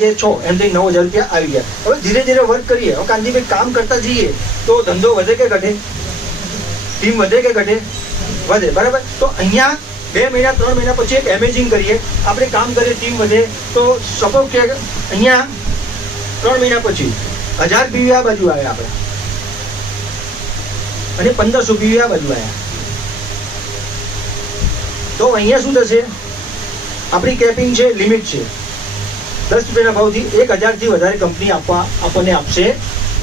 જે 6 એમ થઈ 9,000 રૂપિયા આવી ગયા. હવે ધીરે ધીરે વર્ક કરીએ. હવે કાંતિભાઈ કામ કરતા જઈએ તો ધંધો વધે કે ઘટે? ટીમ વધે કે ઘટે? વધે. બરાબર. તો અહીંયા 2 મહિના 3 મહિના પછી એક એમેજિંગ કરીએ, આપણે કામ કરીએ, ટીમ વધે. તો સપોઝ કે અહીંયા 3 મહિના પછી 1000 પીવી આ બાજુ આવે આપણે અને 1500 પીવી આ બાજુ આવ્યા. તો અહીંયા શું થશે? આપણી કેપિંગ છે, લિમિટ છે. 10 રૂપિયાના ભાવથી 1000 થી વધારે કંપની આપણને આપશે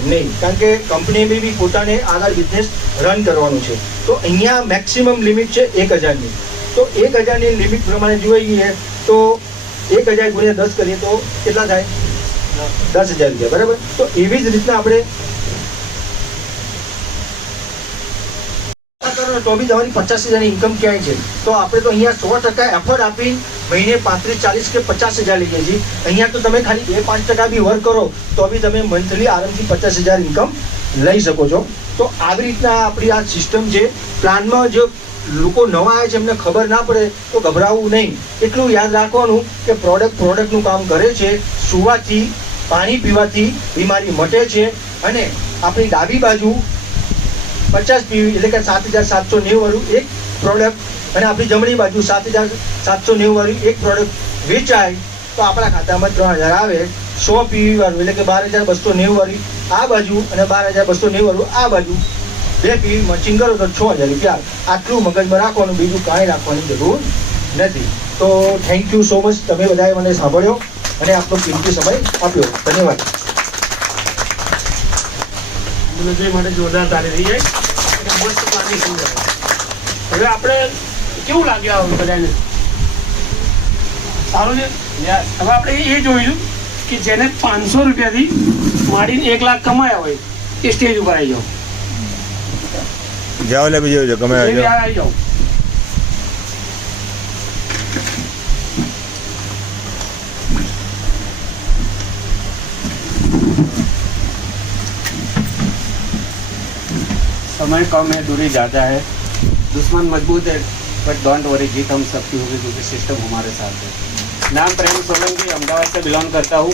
નહીં, કારણ કે કંપનીને બી પોતાને આગળ બિઝનેસ રન કરવાનું છે. તો અહીંયા મેક્સિમમ લિમિટ છે 1000ની. તો 1000ની લિમિટ પ્રમાણે જોઈએ તો 1000 ગુણ્યા 10 કરીએ તો કેટલા થાય? 10,000 રૂપિયા. બરાબર. તો એવી જ રીતના આપણે તો બી તમારી 50,000ની ઇન્કમ ક્યાંય છે? તો આપણે તો અહીંયા 100% એફર્ટ આપી મહિને 35, 40 કે 50,000 લઈએ છીએ. અહીંયા તો તમે ખાલી 2-5% બી વર્ક કરો તો બી તમે મંથલી આરામથી 50,000 ઇન્કમ લઈ શકો છો. તો આવી રીતના આપણી આ સિસ્ટમ છે. પ્લાનમાં જે લોકો નવા આવે છે એમને ખબર ના પડે તો ગભરાવું નહીં. એટલું યાદ રાખવાનું કે પ્રોડક્ટનું કામ કરે છે. સુવાથી, પાણી પીવાથી બીમારી મટે છે. અને આપણી ડાબી બાજુ 50 પીવી એટલે કે 7,790 વાળું એક પ્રોડક્ટ અને આપણી જમણી બાજુ 7,790 વાળું એક પ્રોડક્ટ વેચાય તો આપણા ખાતામાં 3,000 આવે. 100 પીવી વાળું એટલે કે 12,290 વાળી આ બાજુ અને 12,290 વાળું આ બાજુ 2 પીવી મચિંગ કરો તો 6,000 રૂપિયા. આટલું મગજમાં રાખવાનું, બીજું કાંઈ રાખવાની જરૂર નથી. તો થેન્ક યુ સો મચ. તમે બધાએ મને સાંભળ્યો અને આપણો કિંમતી સમય આપ્યો. ધન્યવાદ. માટે જોરદાર તારી થઈ જાય. મસ્ત પ્લાનિંગ સમજાય. હવે આપણે કેવું લાગ્યું બધાને? સારું છે. હવે આપણે એ જોયું કે જેને 500 રૂપિયાથી માંડીને 1 લાખ કમાયા હોય એ સ્ટેજ ઉપર આવી જાઓ લે બીજો કમાયા આવી જાઓ. समय कम है, दूरी ज़्यादा है, दुश्मन मजबूत है, बट डोंट वरी, जीत हम सबकी होगी क्योंकि सिस्टम हमारे साथ है. नाम प्रेम सोलंकी, अहमदाबाद से बिलोंग करता हूँ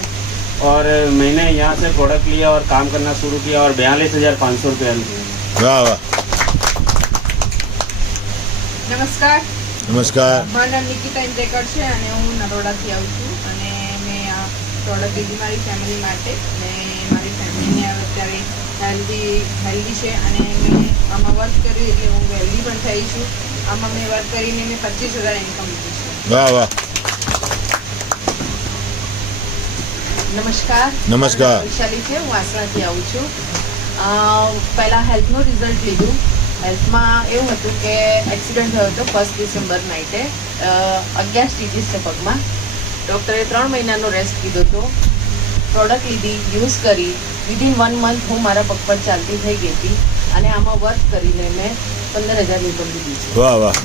और मैंने यहाँ से प्रोडक्ट लिया और काम करना शुरू किया और 42,500 रुपये लिए. वाह वाह. નમસ્કાર. નમસ્કાર. મારું નામ નિકિતા ઇન્દ્રેકર છે અને હું નરોડાથી આવું છું અને મેં આ પ્રોડક્ટ લીધી મારી ફેમિલી માટે. અને મારી ફેમિલીને અત્યારે હેલ્ધી છે અને મેં આમાં વર્ક કર્યું એટલે હું હેલ્ધી પણ થઈ છું. આમાં મેં વર્ક કરીને મેં 25,000 ઇન્કમ લીધી છે. વાહ વાહ. નમસ્કાર. નમસ્કાર. વૈશાલી છે, હું આસરાથી આવું છું. પહેલાં હેલ્થનું રિઝલ્ટ લીધું. હેલ્થમાં એવું હતું કે એક્સિડન્ટ થયો હતો 1 ડિસેમ્બર નાઇટે. 11 સ્ટીચીસ છે પગમાં. ડૉક્ટરે 3 મહિનાનો રેસ્ટ કીધો હતો. પ્રોડક્ટ લીધી, યુઝ કરી. વિધિન 1 મંથ હું મારા પગ પર ચાલતી થઈ ગઈ હતી અને આમાં વર્ક કરીને મેં 15,000 ઇન્કમ લીધી છે. વાહ વાહ.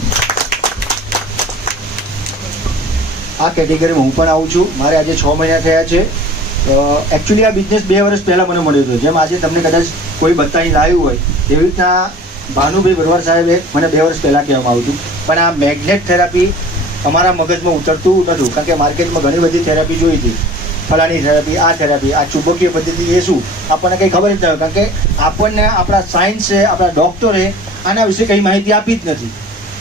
આ કેટેગરીમાં હું પણ આવું છું. મારે આજે 6 મહિના થયા છે. એકચ્યુઅલી આ બિઝનેસ 2 વર્ષ પહેલાં મને મળ્યો હતો. જેમ આજે તમને કદાચ કોઈ બતાવી લાવ્યું હોય એવી રીતના ભાનુભાઈ ભરવાડ સાહેબે મને 2 વર્ષ પહેલાં કહેવામાં આવ્યું હતું. પણ આ મેગ્નેટ થેરાપી અમારા મગજમાં ઉતરતું નહોતું, કારણ કે માર્કેટમાં ઘણી બધી થેરાપી જોઈ હતી. ફલાણી થેરાપી, આ થેરાપી, આ ચુંબકીય પદ્ધતિ એ શું આપણને કંઈ ખબર જ ન હોય, કારણ કે આપણને આપણા સાયન્સે, આપણા ડૉક્ટરે આના વિશે કંઈ માહિતી આપી જ નથી,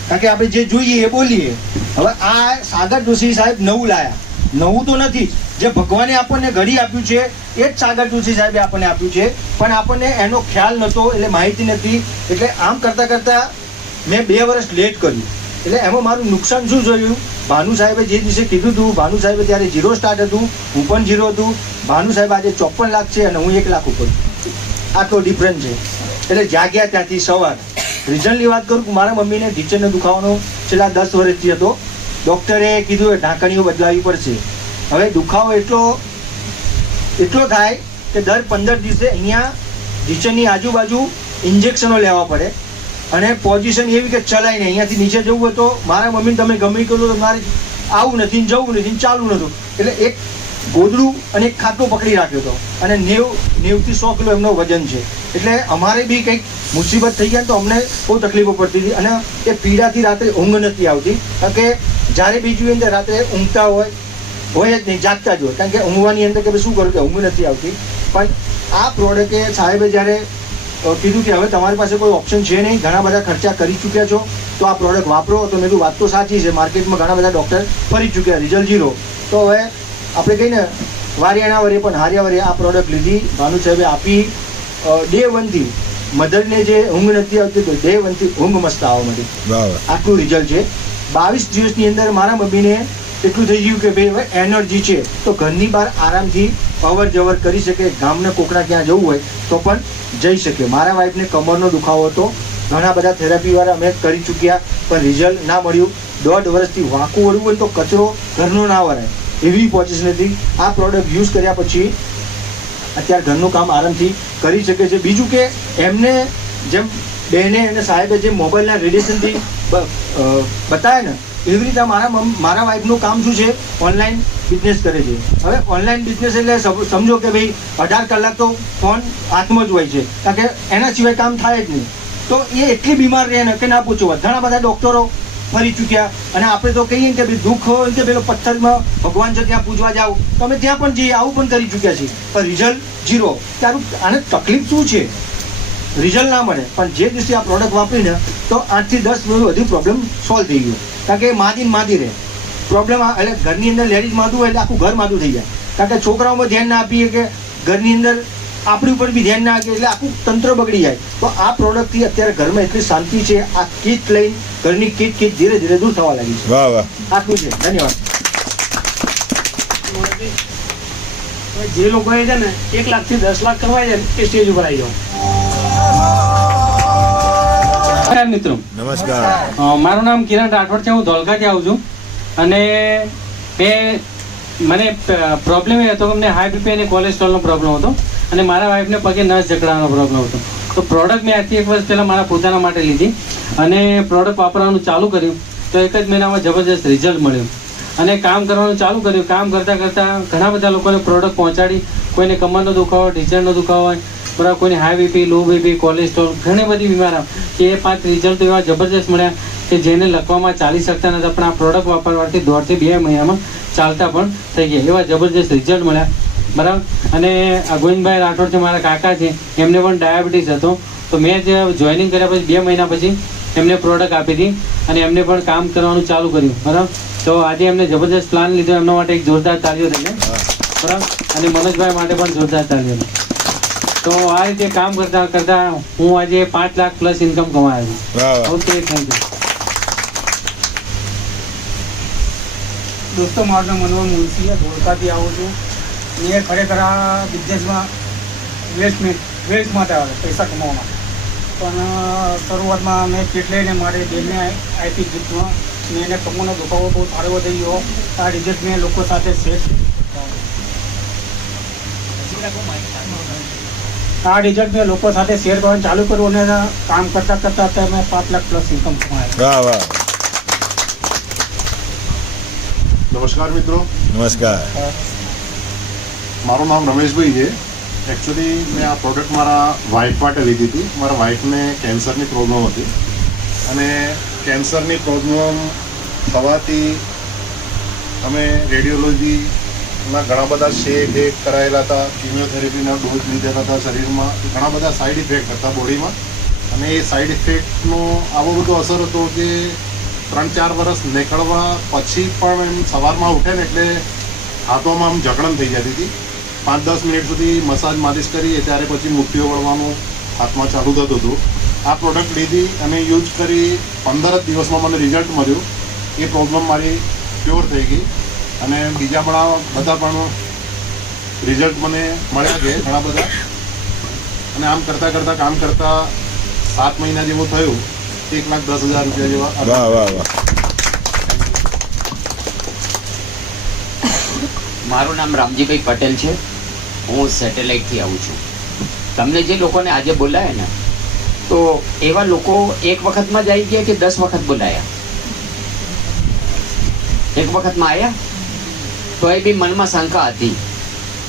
કારણ કે આપણે જે જોઈએ એ બોલીએ. હવે આ સાગર જોશી સાહેબ નવું લાયા. નવું તો નથી, જે ભગવાને આપણને ઘડી આપ્યું છે એ જ સાગર જોશી સાહેબે આપણને આપ્યું છે, પણ આપણને એનો ખ્યાલ નહોતો, એટલે માહિતી નથી. એટલે આમ કરતાં કરતાં મેં 2 વર્ષ લેટ કર્યું. એટલે એમાં મારું નુકસાન શું જોયું? ભાનુ સાહેબે જે દિવસે કીધું હતું, ભાનુ સાહેબે ત્યારે 0 સ્ટાર્ટ હતું, હું પણ 0 હતું. ભાનુ સાહેબ આજે 54 લાખ છે અને હું 1 લાખ ઉપર. આટલો ડિફરન્સ છે. એટલે જાગ્યા ત્યાંથી સવાર. રિઝલ્ટની વાત કરું, મારા મમ્મીને ઢીચરનો દુખાવાનો છેલ્લા 10 વર્ષથી હતો. ડૉક્ટરે કીધું કે ઢાંકણીઓ બદલાવી પડશે. હવે દુખાવો એટલો થાય કે દર 15 દિવસે અહીંયા ઢીચરની આજુબાજુ ઇન્જેક્શનો લેવા પડે અને પોઝિશન એવી કે ચલાય નહીં. અહીંયાથી નીચે જવું હોય તો મારા મમ્મીને તમે ગમે કરો તો મારે આવું નથી, જવું નથી, ચાલવું નહોતું. એટલે એક ગોદડું અને એક ખાટલો પકડી રાખ્યો હતો અને 90 થી 100 કિલો એમનો વજન છે. એટલે અમારે બી કંઈક મુસીબત થઈ ગયા તો અમને બહુ તકલીફો પડતી હતી અને એ પીડાથી રાત્રે ઊંઘ નથી આવતી, કારણ કે જ્યારે બીજું અંદર રાત્રે ઊંઘતા હોય હોય જ નહીં, જાગતા જ હોય. કારણ કે ઊંઘવાની અંદર કે ભાઈ શું કરું કે ઊંઘ નથી આવતી. પણ આ પ્રોડક્ટે સાહેબે જ્યારે કીધું કે હવે તમારી પાસે કોઈ ઓપ્શન છે નહીં, ઘણા બધા ખર્ચા કરી ચૂક્યા છો, તો આ પ્રોડક્ટ વાપરો. તો મેં કીધું વાત તો સાચી છે, માર્કેટમાં ઘણા બધા ડૉક્ટર ફરી ચૂક્યા, રિઝલ્ટ 0. તો હવે આપણે કહીને વારિયાણા વરે પણ હાર્યા વરે આ પ્રોડક્ટ લીધી. ભાનુ સાહેબે આપી. ડે 1થી મધરને જે ઊંઘ નથી આવતી તો ડે 1થી ઊંઘ મસ્ત આવવા માંડી. વાહ વાહ. આટલું રિઝલ્ટ છે. 22 દિવસની અંદર મારા મમ્મીને એટલું થઈ ગયું કે ભાઈ હવે એનર્જી છે, તો ઘરની બહાર આરામથી અવર જવર કરી શકે. ગામને કોકડા ક્યાં જવું હોય તો પણ જઈ શકે. મારા વાઈફને કમરનો દુખાવો હતો, ઘણા બધા થેરાપીવાળા અમે કરી ચૂક્યા, પણ રિઝલ્ટ ના મળ્યું. 1.5 વર્ષથી વાંકું વળવું હોય તો કચરો ઘરનો ના વરાય એવી પોઝિશન હતી. આ પ્રોડક્ટ યુઝ કર્યા પછી અત્યારે ઘરનું કામ આરામથી કરી શકે છે. બીજું કે એમને જેમ બહેને અને સાહેબે જે મોબાઈલના રેડિયેશનથી બતાવે ને, એવી રીતે મારા વાઈફનું કામ શું છે, ઓનલાઈન બિઝનેસ કરે છે. હવે ઓનલાઈન બિઝનેસ એટલે સમજો કે ભાઈ 18 કલાક તો ફોન હાથમાં જ હોય છે, કારણ કે એના સિવાય કામ થાય જ નહીં. તો એ એટલી બીમાર રહે ને કે ના પૂછો. ઘણા બધા ડૉક્ટરો ફરી ચૂક્યા, અને આપણે તો કહીએ કે ભાઈ દુઃખ હોય કે પેલો પથ્થરમાં ભગવાન છે ત્યાં પૂજવા જાઓ, તો અમે ત્યાં પણ જઈએ, આવું પણ કરી ચૂક્યા છીએ, પણ રિઝલ્ટ 0. તારું આને તકલીફ શું છે, રિઝલ્ટ ના મળે. પણ જે દિવસે આ પ્રોડક્ટ વાપરીને તો 8 થી 10 વધુ પ્રોબ્લેમ સોલ્વ થઈ ગયો. કારણ કે માદી રહે પ્રોબ્લેમ. એટલે ઘરની અંદર લેડીઝ માદું હોય એટલે આખું ઘર માદું થઈ જાય. કારણ કે છોકરાઓમાં ધ્યાન ના આપીએ કે ઘરની અંદર આપણી ઉપર બી ધ્યાન ના આપીએ એટલે આખું તંત્ર બગડી જાય. તો આ પ્રોડક્ટથી અત્યારે ઘરમાં એટલી શાંતિ છે. આ કીટ લઈને ઘરની કીટ ધીરે ધીરે દૂર થવા લાગી છે. વાહ વાહ. આટલું છે. ધન્યવાદ. જે લોકોએ છે ને 1 લાખથી 10 લાખ કરવા છે ને એ સ્ટેજ ઉપર આવી જાઓ. મિત્રો નમસ્કાર. મારું નામ કિરણ રાઠોડ છે. હું ધોલકાથી આવું છું. અને મને પ્રોબ્લેમ એ હતો કે મને હાઈ બીપી અને કોલેસ્ટ્રોલનો પ્રોબ્લેમ હતો, અને મારા વાઈફને પગે નસ જકડાવાનો પ્રોબ્લેમ હતો. તો પ્રોડક્ટ મેં આજથી 1 વર્ષ પહેલાં મારા પોતાના માટે લીધી, અને પ્રોડક્ટ વાપરવાનું ચાલુ કર્યું. તો 1 જ મહિનામાં જબરજસ્ત રિઝલ્ટ મળ્યું, અને કામ કરવાનું ચાલુ કર્યું. કામ કરતાં કરતાં ઘણા બધા લોકોને પ્રોડક્ટ પહોંચાડી. કોઈને કમરનો દુખાવો, ઢીંચણનો દુખાવો હોય, બરાબર, કોઈને high BP, low BP, cholesterol, ઘણી બધી બીમારી, કે એ 5 રિઝલ્ટ એવા જબરજસ્ત મળ્યા કે જેને લખવામાં ચાલી શકતા નહોતા, પણ આ પ્રોડક્ટ વાપરવાથી 1.5 થી 2 મહિનામાં ચાલતા પણ થઈ ગયા. એવા જબરજસ્ત રિઝલ્ટ મળ્યા, બરાબર. અને ગોવિંદભાઈ રાઠોડ છે, મારા કાકા છે, એમને પણ ડાયાબિટીસ હતો. તો મેં જે જોઈનિંગ કર્યા પછી 2 મહિના પછી એમને પ્રોડક્ટ આપી હતી, અને એમને પણ કામ કરવાનું ચાલુ કર્યું, બરાબર. તો આજે એમને જબરજસ્ત પ્લાન લીધો. એમના માટે એક જોરદાર તાળીઓ થઈ જાય, બરાબર. અને મનોજભાઈ માટે પણ જોરદાર તાળીઓ. તો આ રીતે કામ કરતા કરતા હું આજે 5 લાખ પ્લસ ઇન્કમ કમાયો છું. વાહ વાહ. Okay, thank you. દોસ્તો, મારું નામ મનોહર મુનશી છે, ધોળકાથી આવું છું. મેં ખરેખર આ બિઝનેસમાં વેસ્ટ માટે આવે પૈસા કમાવા માટે. પણ શરૂઆતમાં મેં કીટ લઈને મારી બેનને આપી ગિફ્ટમાં. મેં એને કમરનો દુખાવો બહુ સારો થઈ ગયો. આ રિઝલ્ટ મેં લોકો સાથે શેર કરવાનું ચાલુ કર્યું, અને કામ કરતાં કરતાં અત્યારે મેં 5 લાખ પ્લસ ઇન્કમ કમાયા. વાહ વાહ. નમસ્કાર મિત્રો, નમસ્કાર. મારું નામ રમેશભાઈ છે. એકચ્યુઅલી મેં આ પ્રોડક્ટ મારા વાઈફ માટે લીધી હતી. મારા વાઈફને કેન્સરની પ્રોબ્લેમ હતી, અને કેન્સરની પ્રોબ્લેમ થવાથી અમે રેડિયોલોજીના ઘણા બધા શેક કરાયેલા હતા, કિમિયોથેરેપીના ડોઝ લીધેલા હતા શરીરમાં. ઘણા બધા સાઈડ ઇફેક્ટ હતા બોડીમાં, અને એ સાઈડ ઇફેક્ટનો આવો બધો અસર હતો કે 3-4 વર્ષ નીકળવા પછી પણ એમ સવારમાં ઉઠે ને એટલે હાથોમાં આમ જકડન થઈ જતી હતી. 5-10 મિનિટ સુધી મસાજ માલિશ કરીએ ત્યારે પછી મુઠ્ઠીઓ વળવાનું હાથમાં ચાલુ થતું હતું. આ પ્રોડક્ટ લીધી અને યુઝ કરી 15 જ દિવસમાં મને રિઝલ્ટ મળ્યું. એ પ્રોબ્લેમ મારી ક્યોર થઈ ગઈ, અને બીજા બધા પણ રિઝલ્ટ મને મળ્યા છે ઘણા બધા. અને આમ કામ કરતાં 7 મહિના જેવું થયું, 1,10,000 રૂપિયા જેવા. વાહ વાહ વાહ. મારું નામ રામજીભાઈ પટેલ છે. હું સેટેલાઇટથી આવું છું. તમને જે લોકોને આજે બોલાયા ને, તો એવા લોકો એક વખતમાં જ આવી ગયા કે 10 વખત બોલાયા? એક વખતમાં આવ્યા તો એ બી મનમાં શંકા હતી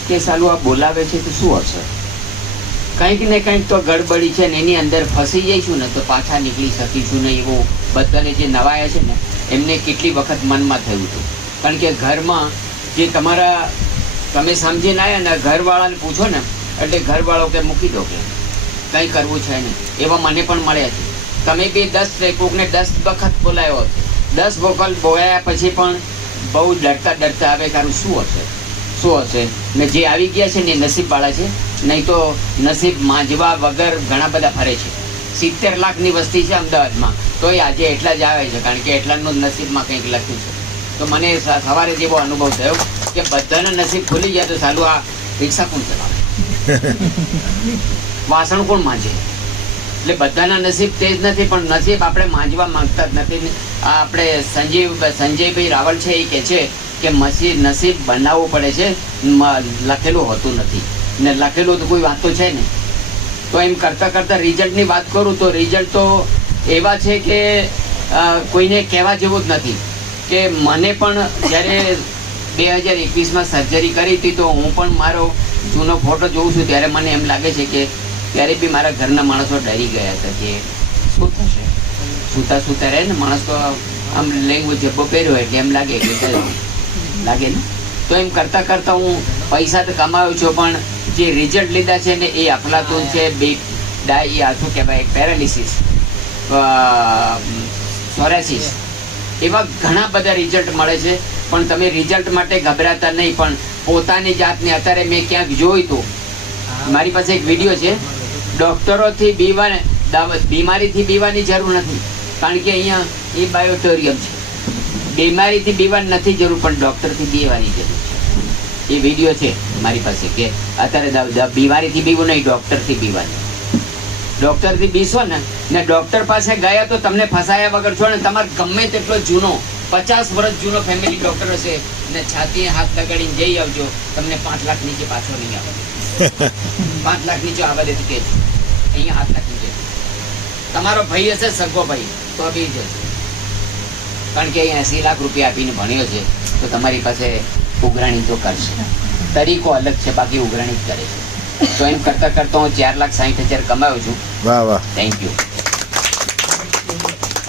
કે સાલું આ બોલાવે છે તો શું હશે, કંઈક ને કંઈક તો ગડબડી છે ને એની અંદર ફસી જઈશું ને તો પાછા નીકળી શકીશું ને. એવું બધાને જે નવાયા છે ને એમને કેટલી વખત મનમાં થયું હતું. કારણ કે ઘરમાં જે તમારા તમે સમજીને આવ્યા ને ઘરવાળાને પૂછો ને એટલે ઘરવાળો કે મૂકી દો કે કંઈ કરવું છે નહીં. એવા મને પણ મળ્યા છે. તમે બી 10 કોકને 10 વખત બોલાયો, 10 વખત બોલાયા પછી પણ બહુ ડરતા આવે કારણ શું હશે ને જે આવી ગયા છે ને એ નસીબવાળા છે, નહીં તો નસીબ માંજવા વગર ઘણા બધા ફરે છે. 70 લાખની વસ્તી છે અમદાવાદમાં, તોય આજે એટલા જ આવે છે કારણ કે એટલાનું નસીબમાં કંઈક લખ્યું છે. તો મને સવારે જેવો અનુભવ થયો કે બધાના નસીબ ખુલી ગયા તો સાલું આ રિક્ષા કોણ ચલાવે, વાસણ કોણ માંજે? એટલે બધાના નસીબ તે જ નથી, પણ નસીબ આપણે માંજવા માંગતા જ નથી. આપણે સંજયભાઈ રાવલ છે એ કહે છે કે નસીબ બનાવવું પડે છે, લખેલું હોતું નથી. ને લખેલું તો કોઈ વાત તો છે ને. તો એમ કરતાં રિઝલ્ટની વાત કરું તો રિઝલ્ટ તો એવા છે કે કોઈને કહેવા જેવું જ નથી. કે મને પણ જ્યારે 2021માં સર્જરી કરી હતી તો હું પણ મારો જૂનો ફોટો જોઉં છું ત્યારે મને એમ લાગે છે કે ત્યારે બી મારા ઘરના માણસો ડરી ગયા હતા કે શું થશે. સૂતા રહે ને માણસ તો આમ લેંગ્વેજ જબ્બો પહેર્યો એટલે એમ લાગે કે લાગે ને. તો એમ કરતાં હું પૈસા તો કમાયો છું, પણ જે રિઝલ્ટ લીધા છે ને એ અફલાતુન છે. શું કહેવાય, પેરાલિસિસ, સોરાસિસ, એવા ઘણા બધા રિઝલ્ટ મળે છે. પણ તમે રિઝલ્ટ માટે ગભરાતા નહીં, પણ પોતાની જાતને અત્યારે મેં ક્યાંક જોયું હતું, મારી પાસે એક વિડીયો છે, ડૉક્ટરોથી બીમારીથી બીવાની જરૂર નથી કારણ કે અહીંયા એ બાયોટોરિયમ છે. બીમારીથી બીવાની નથી જરૂર, પણ ડૉક્ટરથી બીવાની જરૂર છે. એ વિડીયો છે મારી પાસે કે અત્યારે બીમારીથી બીવું નહીં, ડૉક્ટરથી બીવાની. ડૉક્ટરથી બીસો ને ડૉક્ટર પાસે ગયા તો તમને ફસાયા વગર છો ને તમારે ગમે તેટલો જૂનો 50 વર્ષ જૂનો ફેમિલી ડૉક્ટર હશે ને છાતીએ હાથ લગાડીને જઈ આવજો, તમને 5 લાખ નીચે પાછો નહીં આવે. 5 લાખ નીચે આવવા દેતી કે અહીંયા હાથ લાખ નીચે. તમારો ભાઈ હશે સગો ભાઈ તો બી જશે કારણ કે અહીંયા 80 લાખ રૂપિયા આપીને ભણ્યો છે તો તમારી પાસે ઉઘરાણી તો કરશે. તરીકો અલગ છે, બાકી ઉઘરાણી જ કરે છે. તો એમ કરતાં હું 4,60,000 કમાયો છું. વાહ વાહ, થેન્ક યુ.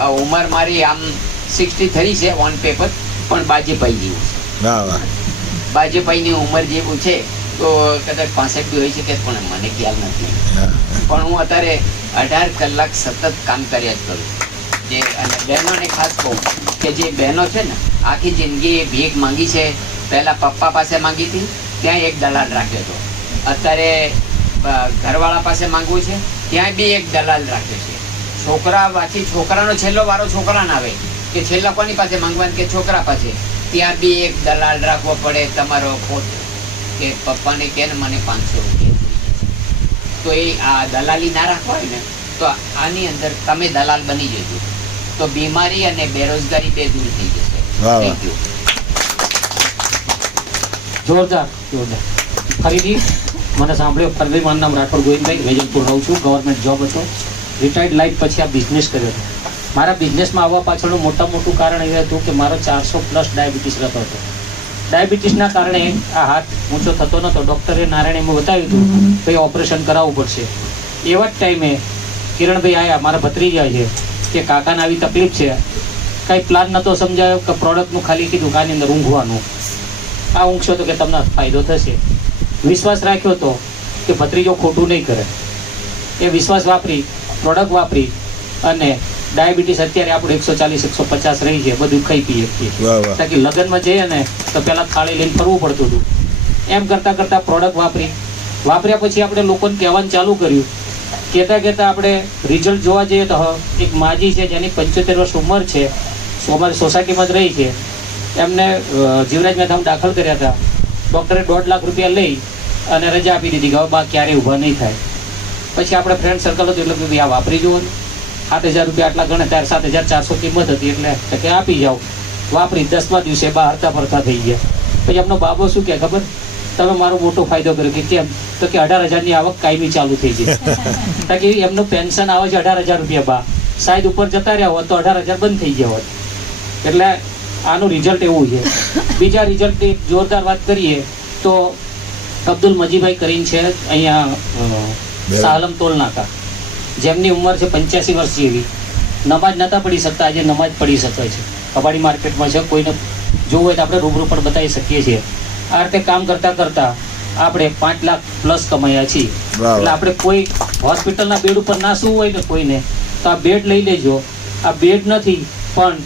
આ ઉંમર મારી આમ 63 છે ઓન પેપર, પણ બાજેપાઈ જેવું છે. વાહ વાહ, બાજેપાઈની ઉંમર જેવું છે તો કદાચ 65 બી હોઈ શકે પણ મને ખ્યાલ નથી. પણ હું અત્યારે 18 કલાક સતત કામ કર્યા જ કરું. જે અને બહેનોને ખાસ કહું કે જે બહેનો છે ને આખી જિંદગી ભીખ માંગી છે, પહેલાં પપ્પા પાસે માંગી હતી, ત્યાં એક દલાલ રાખ્યો હતો. અત્યારે ઘરવાળા પાસે માંગવું છે, ત્યાં બી એક દલાલ રાખ્યો છે. છોકરા પાછી છોકરાનો છેલ્લો વારો છોકરાને આવે કે છેલ્લા કોની પાસે માંગવાનું કે છોકરા પાસે, ત્યાં બી એક દલાલ રાખવો પડે. તમારો પોતે કે પપ્પાને કહે ને મને 500 રૂપિયા, તો એ આ દલાલી ના રાખવા હોય ને તો આની અંદર તમે દલાલ બની જજો તો બીમારી અને બેરોજગારી બે દૂર થઈ જશે. વાહ વાહ. Thank you. જોરદાર. ફરીથી મને સાંભળ્યો. ફરીથી મારું નામ રાઠોડ ગોવિંદભાઈ, વેજલપુર રહું છું. ગવર્મેન્ટ જોબ હતો, રિટાયર્ડ લાઈફ પછી આ બિઝનેસ કર્યો હતો. મારા બિઝનેસમાં આવવા પાછળનું મોટું કારણ એ હતું કે મારો 400+ ડાયાબિટીસ રહેતો હતો. ડાયાબિટીસના કારણે આ હાથ ઊંચો થતો નહોતો. ડૉક્ટરે નારાયણ બતાવ્યું હતું ભાઈ ઓપરેશન કરાવવું પડશે. એવા જ ટાઈમે કિરણભાઈ આવ્યા, મારા ભત્રીજા છે, કે કાકાને આવી તકલીફ છે. કાંઈ પ્લાન નહોતો સમજાયો કે પ્રોડક્ટનું ખાલી કીધું કાની અંદર ઊંઘવાનું. આ ઊંઘશો તો કે તમને ફાયદો થશે. વિશ્વાસ રાખ્યો હતો કે ભત્રીજો ખોટું નહીં કરે. એ વિશ્વાસ વાપરી પ્રોડક્ટ વાપરી અને ડાયાબિટીસ અત્યારે આપણે 140-150 રહી છે, બધું ખાઈ પીએ છીએ. તાકી લગ્નમાં જઈએ ને તો પહેલાં થાળી લઈને ફરવું પડતું હતું. એમ કરતાં પ્રોડક્ટ વાપર્યા પછી આપણે લોકોને કહેવાનું ચાલુ કર્યું. કહેતા આપણે રિઝલ્ટ જોવા જઈએ તો એક માજી છે જેની 75 વર્ષ ઉંમર છે, અમારી સોસાયટીમાં જ રહી છે. એમને જીવરાજ મહેતામાં દાખલ કર્યા હતા. ડૉક્ટરે 1.5 લાખ રૂપિયા લઈ અને રજા આપી દીધી કે હવે બા ક્યારેય ઊભા નહીં થાય. પછી આપણે ફ્રેન્ડ સર્કલ હતું એટલે ભાઈ આ વાપરી જુઓ ને, 7,000 રૂપિયા આટલા ગણે ત્યારે 7,400 કિંમત હતી એટલે કે આપી જાઓ. વાપરી 10મા દિવસે બા હરતા ફરતા થઈ ગયા. પછી એમનો બાબો શું કહે ખબર, તમે મારો મોટો ફાયદો કર્યો. કે કેમ? તો કે 18,000ની આવક કાયમી ચાલુ થઈ ગઈ. કારણ કે એમનું પેન્શન આવે છે 18,000 રૂપિયા. બા સાહેબ ઉપર જતા રહ્યા હોત તો 18,000 બંધ થઈ ગયા હોત. એટલે આનું રિઝલ્ટ એવું છે. બીજા રિઝલ્ટની જોરદાર વાત કરીએ તો અબ્દુલ મજીભાઈ કરીને છે અહીંયા સાલમ ટોલ નાકા, જેમની ઉંમર છે 85 વર્ષ જેવી. નમાજ નહોતા પડી શકતા, આજે નમાજ પડી શકે છે. કબાડી માર્કેટમાં છે, કોઈને જોવું હોય તો આપણે રૂબરૂ પણ બતાવી શકીએ છીએ. આ રીતે કામ કરતાં કરતાં આપણે 5 લાખ પ્લસ કમાયા છીએ. એટલે આપણે કોઈ હોસ્પિટલના બેડ ઉપર ના સૂવું હોય ને કોઈને તો આ બેડ લઈ લેજો. આ બેડ નથી પણ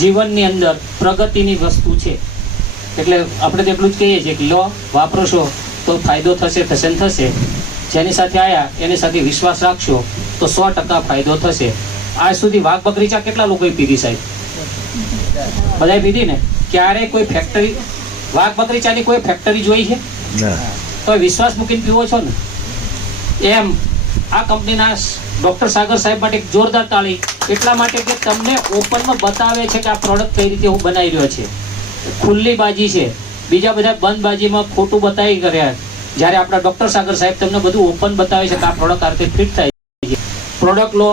જીવનની અંદર પ્રગતિની વસ્તુ છે. એટલે આપણે તો એટલું જ કહીએ છીએ કે લો વાપરો છો તો ફાયદો થશે થશે ને થશે. જેની સાથે આવ્યા એની સાથે વિશ્વાસ રાખશો તો 100% ફાયદો થશે. આજ સુધી વાઘ બકરી ચા કેટલા લોકોએ પીધી સાહેબ? બધાએ પીધી ને? ક્યારે કોઈ ફેક્ટરી વાઘ બકરી ચાની કોઈ ફેક્ટરી જોઈ છે? તો વિશ્વાસ મૂકીને પીવો છો ને. એમ આ કંપનીના ડૉક્ટર સાગર સાહેબ માટે એક જોરદાર તાળી, એટલા માટે કે તમને ઓપનમાં બતાવે છે કે આ પ્રોડક્ટ કઈ રીતે હું બનાવી રહ્યો છે. ખુલ્લી બાજી છે. બીજા બધા બંધ બાજીમાં ખોટું બતાવી કર્યા, જ્યારે આપણા ડૉક્ટર સાગર સાહેબ તમને બધું ઓપન બતાવે છે કે આ પ્રોડક્ટ આ રીતે ફિટ થાય છે. પ્રોડક્ટ લો,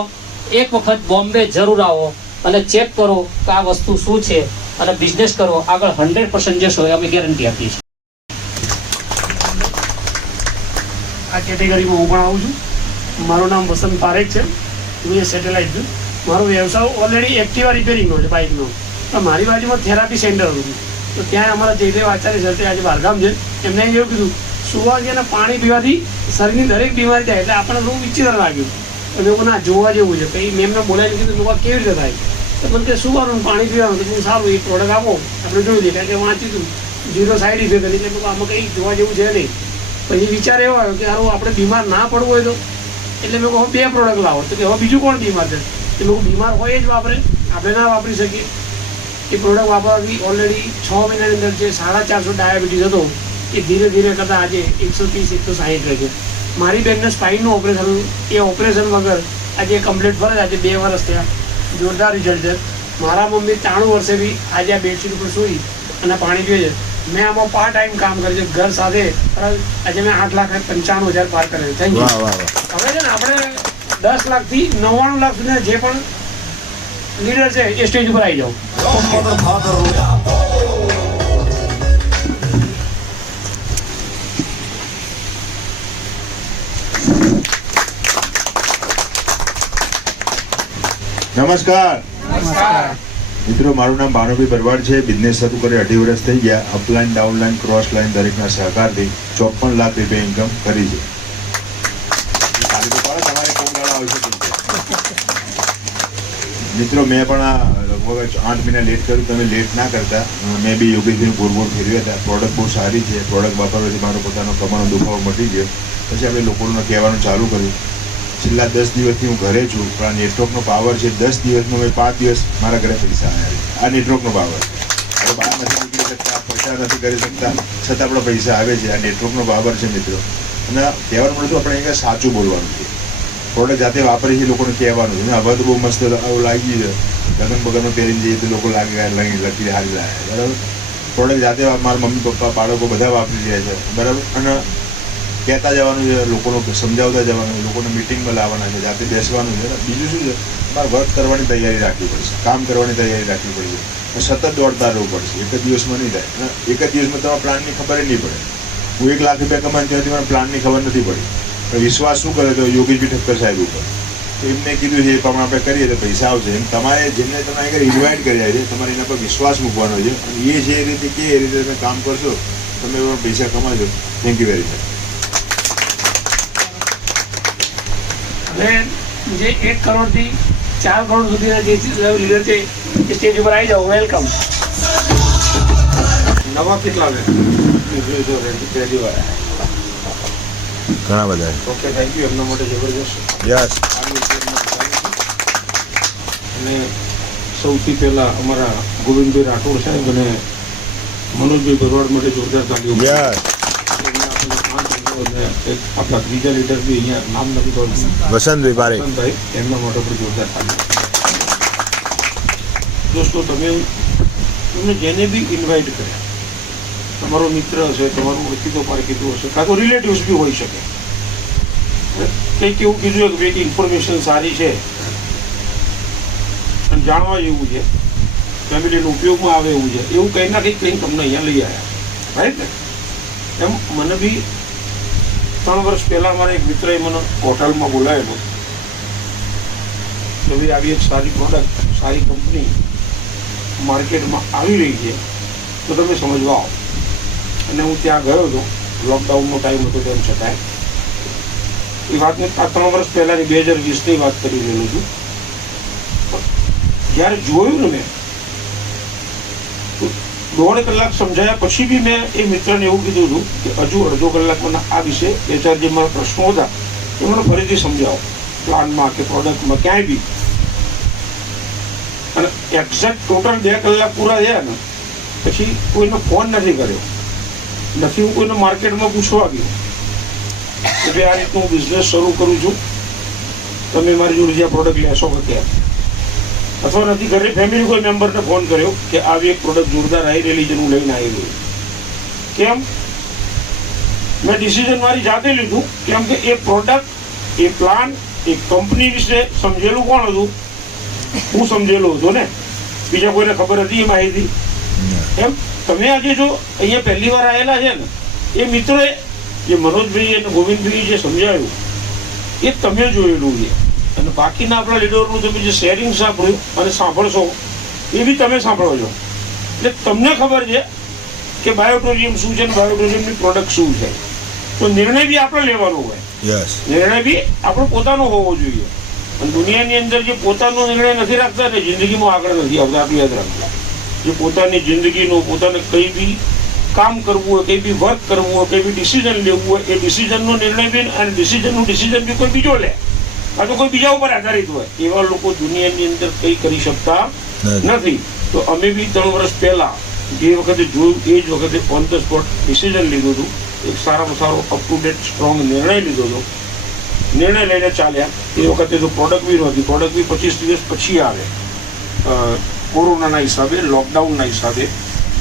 એક વખત બોમ્બે જરૂર આવો અને ચેક કરો કે આ વસ્તુ શું છે અને બિઝનેસ કરો. આગળ 100% જશો એ અમે ગેરંટી આપીએ છીએ. આ કેટેગરીમાં હું પણ આવું છું. મારું નામ વસંત પારેખ છે. હું એ સેટેલાઇટ છું. મારો વ્યવસાય ઓલરેડી એક્ટિવા રિપેરિંગનો છે, બાઇકનો. પણ મારી બાજુમાં થેરાપી સેન્ટર હતું, તો ત્યાં અમારા જયદેવ આચાર્ય સર આજે બહારગામ છે, એમને એવું કીધું સુવાજી અને પાણી પીવાથી શરીરની દરેક બીમારી થાય. એટલે આપણને થોડું વિચિત્ર લાગ્યું. તો મેં ના જોવા જેવું છે. પછી મેં એમને બોલાવીને કીધું લોકો કેવી રીતે થાય? તો મને કે સુવાનું પાણી પીવાનું. તો સારું એ પ્રોડક્ટ આપો, આપણે જોયું છે કારણ કે વાંચ્યું હતું 0 સાઈડ ઇફેક્ટ હતી. એટલે આમાં કંઈ જોવા જેવું છે નહીં. પછી વિચાર એવો આવ્યો કે સારું આપણે બીમાર ના પડવું હોય તો, એટલે મેં કહું 2 પ્રોડક્ટ લાવો. તો કે હવે બીજું કોણ બીમાર છે? એટલે મેં બીમાર હોય જ વાપરે, આપણે ના વાપરી શકીએ. એ પ્રોડક્ટ વાપરવાથી ઓલરેડી 6 મહિનાની અંદર જે 450 ડાયાબિટીસ હતો એ ધીરે ધીરે કરતાં આજે 130-160 રહે છે. મારી બેનને સ્પાઇનનું ઓપરેશન, એ ઓપરેશન વગર આજે કમ્પ્લીટ ફરે. આજે 2 વર્ષ થયા. જોરદાર રિઝલ્ટ છે. મારા મમ્મી 93 વર્ષે બી આજે આ બેડશીટ ઉપર સૂઈ અને પાણી પીએ છે. મેં આમાં પાર્ટ ટાઈમ કામ કર્યું છે ઘર સાથે. આજે મેં 8,95,000 પાર કરે છે. Thank you. હવે છે ને આપણે 10 લાખથી 99 લાખ સુધી જે પણ લીડર છે એ સ્ટેજ ઉપર આવી જાઓ. નમસ્કાર મિત્રો, મારું નામ ભાનુભાઈ ભરવાડ છે. બિઝનેસ શરૂ કરી 2.5 વર્ષ થઈ ગયા. અપલાઇન, ડાઉનલાઇન, ક્રોસ લાઇન દરેકના સહકારથી 54 લાખ રૂપિયા ઇન્કમ કરી છે. મિત્રો મેં પણ લગભગ 8 મહિના લેટ કર્યું. તમે લેટ ના કરતા. મેં બી યોગેશભાઈ ગોળ ફેરવ્યા હતા. પ્રોડક્ટ બહુ સારી છે. પ્રોડક્ટ વાપરવાથી મારો પોતાનો કમરનો દુખાવો મટી ગયો. પછી આપણે લોકોને કહેવાનું ચાલુ કર્યું. છેલ્લા 10 દિવસથી હું ઘરે છું, પણ આ નેટવર્કનો પાવર છે. 10 દિવસમાં મેં 5 દિવસ મારા ઘરે પૈસા આવ્યા. આ નેટવર્કનો પાવર છે. હવે બહાર નથી નીકળી શકતા, પ્રચાર નથી કરી શકતા, છતાં આપણા પૈસા આવે છે. આ નેટવર્કનો પાવર છે મિત્રો. અને કહેવાનું મળતું આપણે અહીંયા સાચું બોલવાનું છે. પ્રોડક્ટ જાતે વાપરી છે લોકોને કહેવાનું છે. હવે તો બહુ મસ્ત લાગી છે. લગ્ન બગનનું પહેરીને જઈએ તો લોકો લાગે લકી હારી લાગે. બરાબર. પ્રોડક્ટ જાતે મારા મમ્મી પપ્પા બાળકો બધા વાપરી રહ્યા છે. બરાબર. અને કહેતા જવાનું છે, લોકોને સમજાવતા જવાનું, લોકોને મિટિંગમાં લાવવાના છે, જાતે બેસવાનું છે. બીજું શું છે, તમારે વર્ક કરવાની તૈયારી રાખવી પડશે, કામ કરવાની તૈયારી રાખવી પડશે, સતત દોડતા રહેવું પડશે. એક જ દિવસમાં નહીં થાય. અને એક જ દિવસમાં તમારા પ્લાનની ખબર નહીં પડે. હું 1 લાખ રૂપિયા કમાઈને ત્યાંથી મને પ્લાનની ખબર નથી પડી. વિશ્વાસ શું કરે તો યોગેશભાઈ ઠક્કર સાહેબ ઉપર. તો એમને કીધું છે એ પ્રમાણે આપણે કરીએ તો પૈસા આવશે. એમ તમારે જેમને તમે આગળ ઇન્વાઇટ કર્યા છે, તમારે એના પર વિશ્વાસ મૂકવાનો છે. અને એ જે રીતે કે એ રીતે તમે કામ કરશો, તમે પણ પૈસા કમાજો. Thank you very much. અને જે 1 કરોડથી 4 કરોડ સુધીના જે લીડર છે એ સ્ટેજ ઉપર આવી જાઓ. વેલકમ. નવા કેટલા છે? ઘણા બધા. Okay, thank you. એમના માટે જબરજસ્ત. યસ. અને સૌથી પહેલા અમારા ગોવિંદભાઈ રાઠોડ સાહેબ અને મનોજભાઈ ભરવાડ માટે જોરદાર તાલીઓ. યસ. આપણા ત્રીજા લીડર બી અહીંયા નામ નથી ખબર, વસંતભાઈ પારેખ, એમના માટે પણ જોરદાર તાલીઓ. દોસ્તો, તમે જેને બી ઇન્વાઇટ કર્યા, તમારો મિત્ર હશે, તમારું ઓળખીતો પારખીતો હશે, કાં તો રિલેટિવ્સ બી હોઈ શકે. કંઈક એવું કીધું કે ભાઈ ઇન્ફોર્મેશન સારી છે અને જાણવા જેવું છે, ફેમિલીનો ઉપયોગમાં આવે એવું છે, એવું કંઈ ના કંઈક તમને અહીંયા લઈ આવ્યા. રાઈટ ને? એમ મને બી 3 વર્ષ પહેલાં મારા એક મિત્રએ મને હોટલમાં બોલાવેલો કે ભાઈ આવી એક સારી પ્રોડક્ટ, સારી કંપની માર્કેટમાં આવી રહી છે, તો તમે સમજવા આવો. અને હું ત્યાં ગયો હતો, લોકડાઉનનો ટાઈમ હતો તેમ છતાંય. એ વાતને આ 3 વર્ષ પહેલાંની 2020ની વાત કરી રહેલો છું. જ્યારે જોયું ને મેં, તો 1.5 કલાક સમજાયા પછી બી મેં એ મિત્રને એવું કીધું હતું કે હજુ અડધો કલાક મને આ વિશે 2-4 જે મારા પ્રશ્નો હતા એ મને ફરીથી સમજાવો, પ્લાનમાં કે પ્રોડક્ટમાં ક્યાંય બી. અને એક્ઝેક્ટ ટોટલ 2 કલાક પૂરા થયા ને પછી કોઈને ફોન નથી કર્યો, નથી હું કોઈને માર્કેટમાં પૂછવા ગયો કે ભાઈ આ રીતનું હું બિઝનેસ શરૂ કરું છું, તમે મારી જોડે જે પ્રોડક્ટ લેશો કે કેમ. અથવા નથી ઘરે ફેમિલી કોઈ મેમ્બરને ફોન કર્યો કે આવી એક પ્રોડક્ટ જોરદાર આવી રહેલી છે, હું લઈને આવી રહ્યું. કેમ? મેં ડિસિઝન મારી જાતે લીધું, કેમ કે એ પ્રોડક્ટ, એ પ્લાન, એ કંપની વિશે સમજેલું કોણ હતું? હું સમજેલો હતો ને, બીજા કોઈને ખબર હતી એ માહિતી? એમ તમે આજે જો અહીંયા પહેલી વાર આવેલા છે ને, એ મિત્રોએ જે મનોજભાઈ અને ગોવિંદભાઈ જે સમજાવ્યું એ તમે જોયેલું છે. અને બાકીના આપણા લીડરનું તમે જે શેરિંગ સાંભળ્યું અને સાંભળશો એ બી તમે સાંભળો છો. એટલે તમને ખબર છે કે બાયોટોરિયમ શું છે અને બાયોટોરિયમની પ્રોડક્ટ શું છે. તો નિર્ણય બી આપણે લેવાનો હોય, નિર્ણય બી આપણો પોતાનો હોવો જોઈએ. અને દુનિયાની અંદર જે પોતાનો નિર્ણય નથી રાખતા ને જિંદગીમાં આગળ નથી આવતા. આટલું યાદ રાખજો. જે પોતાની જિંદગીનું, પોતાને કંઈ બી કામ કરવું હોય, કંઈ બી વર્ક કરવું હોય, કંઈ બી ડિસિઝન લેવું હોય, એ ડિસિઝનનો નિર્ણય બી અને ડિસિઝન બી કોઈ બીજો લે, આ તો કોઈ બીજા ઉપર આધારિત હોય. એવા લોકો દુનિયાની અંદર કંઈ કરી શકતા નથી. તો અમે બી 3 વર્ષ પહેલા જે વખતે જોયું એ જ વખતે ઓન ધ સ્પોટ ડિસિઝન લીધું હતું. એક સારામાં સારો અપ ટુ ડેટ સ્ટ્રોંગ નિર્ણય લીધો હતો. નિર્ણય લઈને ચાલ્યા. એ વખતે તો પ્રોડક્ટ બી નહોતી. પ્રોડક્ટ બી 25 દિવસ પછી આવે, કોરોનાના હિસાબે, લોકડાઉનના હિસાબે.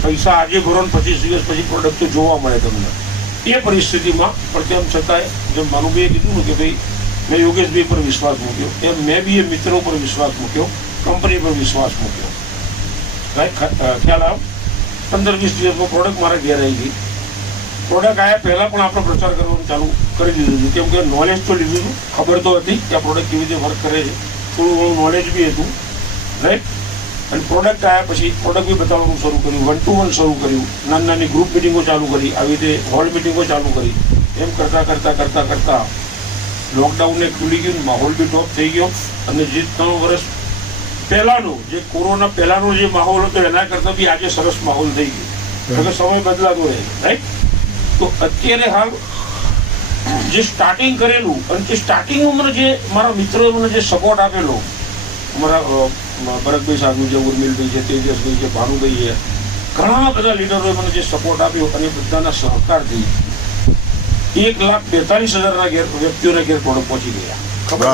પૈસા આજે ભરો ને 25 દિવસ પછી પ્રોડક્ટ તો જોવા મળે તમને. એ પરિસ્થિતિમાં પણ તેમ છતાંય જેમ માનુભાઈએ કીધું ને કે ભાઈ મેં યોગેશભાઈ પર વિશ્વાસ મૂક્યો, એમ મેં બી એ મિત્રો પર વિશ્વાસ મૂક્યો, કંપની પર વિશ્વાસ મૂક્યો. ખ્યાલ આવ 15-20 દિવસમાં પ્રોડક્ટ મારા ઘેર આવી ગઈ. પ્રોડક્ટ આવ્યા પહેલાં પણ આપણે પ્રચાર કરવાનું ચાલુ કરી દીધું હતું, કેમ કે નોલેજ તો લીધું હતું, ખબર તો હતી કે આ પ્રોડક્ટ કેવી રીતે વર્ક કરે છે, થોડું ઘણું નોલેજ બી હતું, રાઈટ. અને પ્રોડક્ટ આવ્યા પછી પ્રોડક્ટ બી બતાવવાનું શરૂ કર્યું, 1-to-1 શરૂ કર્યું, નાની નાની ગ્રુપ મિટિંગો ચાલુ કરી, આવી રીતે હોલ મિટિંગો ચાલુ કરી. એમ કરતાં લોકડાઉનને ખુલી ગયું, માહોલ બી ટોપ થઈ ગયો. અને જે 3 વર્ષ પહેલાંનો, જે કોરોના પહેલાંનો જે માહોલ હતો એના કરતાં બી આજે સરસ માહોલ થઈ ગયો. એટલે સમય બદલાતો રહે, રાઈટ. તો અત્યારે હાલ જે સ્ટાર્ટિંગ કરેલું અને જે સ્ટાર્ટિંગમાં મને જે મારા મિત્રોએ મને જે સપોર્ટ આપેલો, અમારા ભરતભાઈ સાહેબનું છે, ઉર્મિલભાઈ છે, તેજસભાઈ છે, ભાનુભાઈ છે, ઘણા બધા લીડરોએ મને જે સપોર્ટ આપ્યો અને બધાના સહકારથી 1,42,000 વ્યક્તિઓના ઘેર પ્રોડક્ટ પહોંચી ગયા. ખબર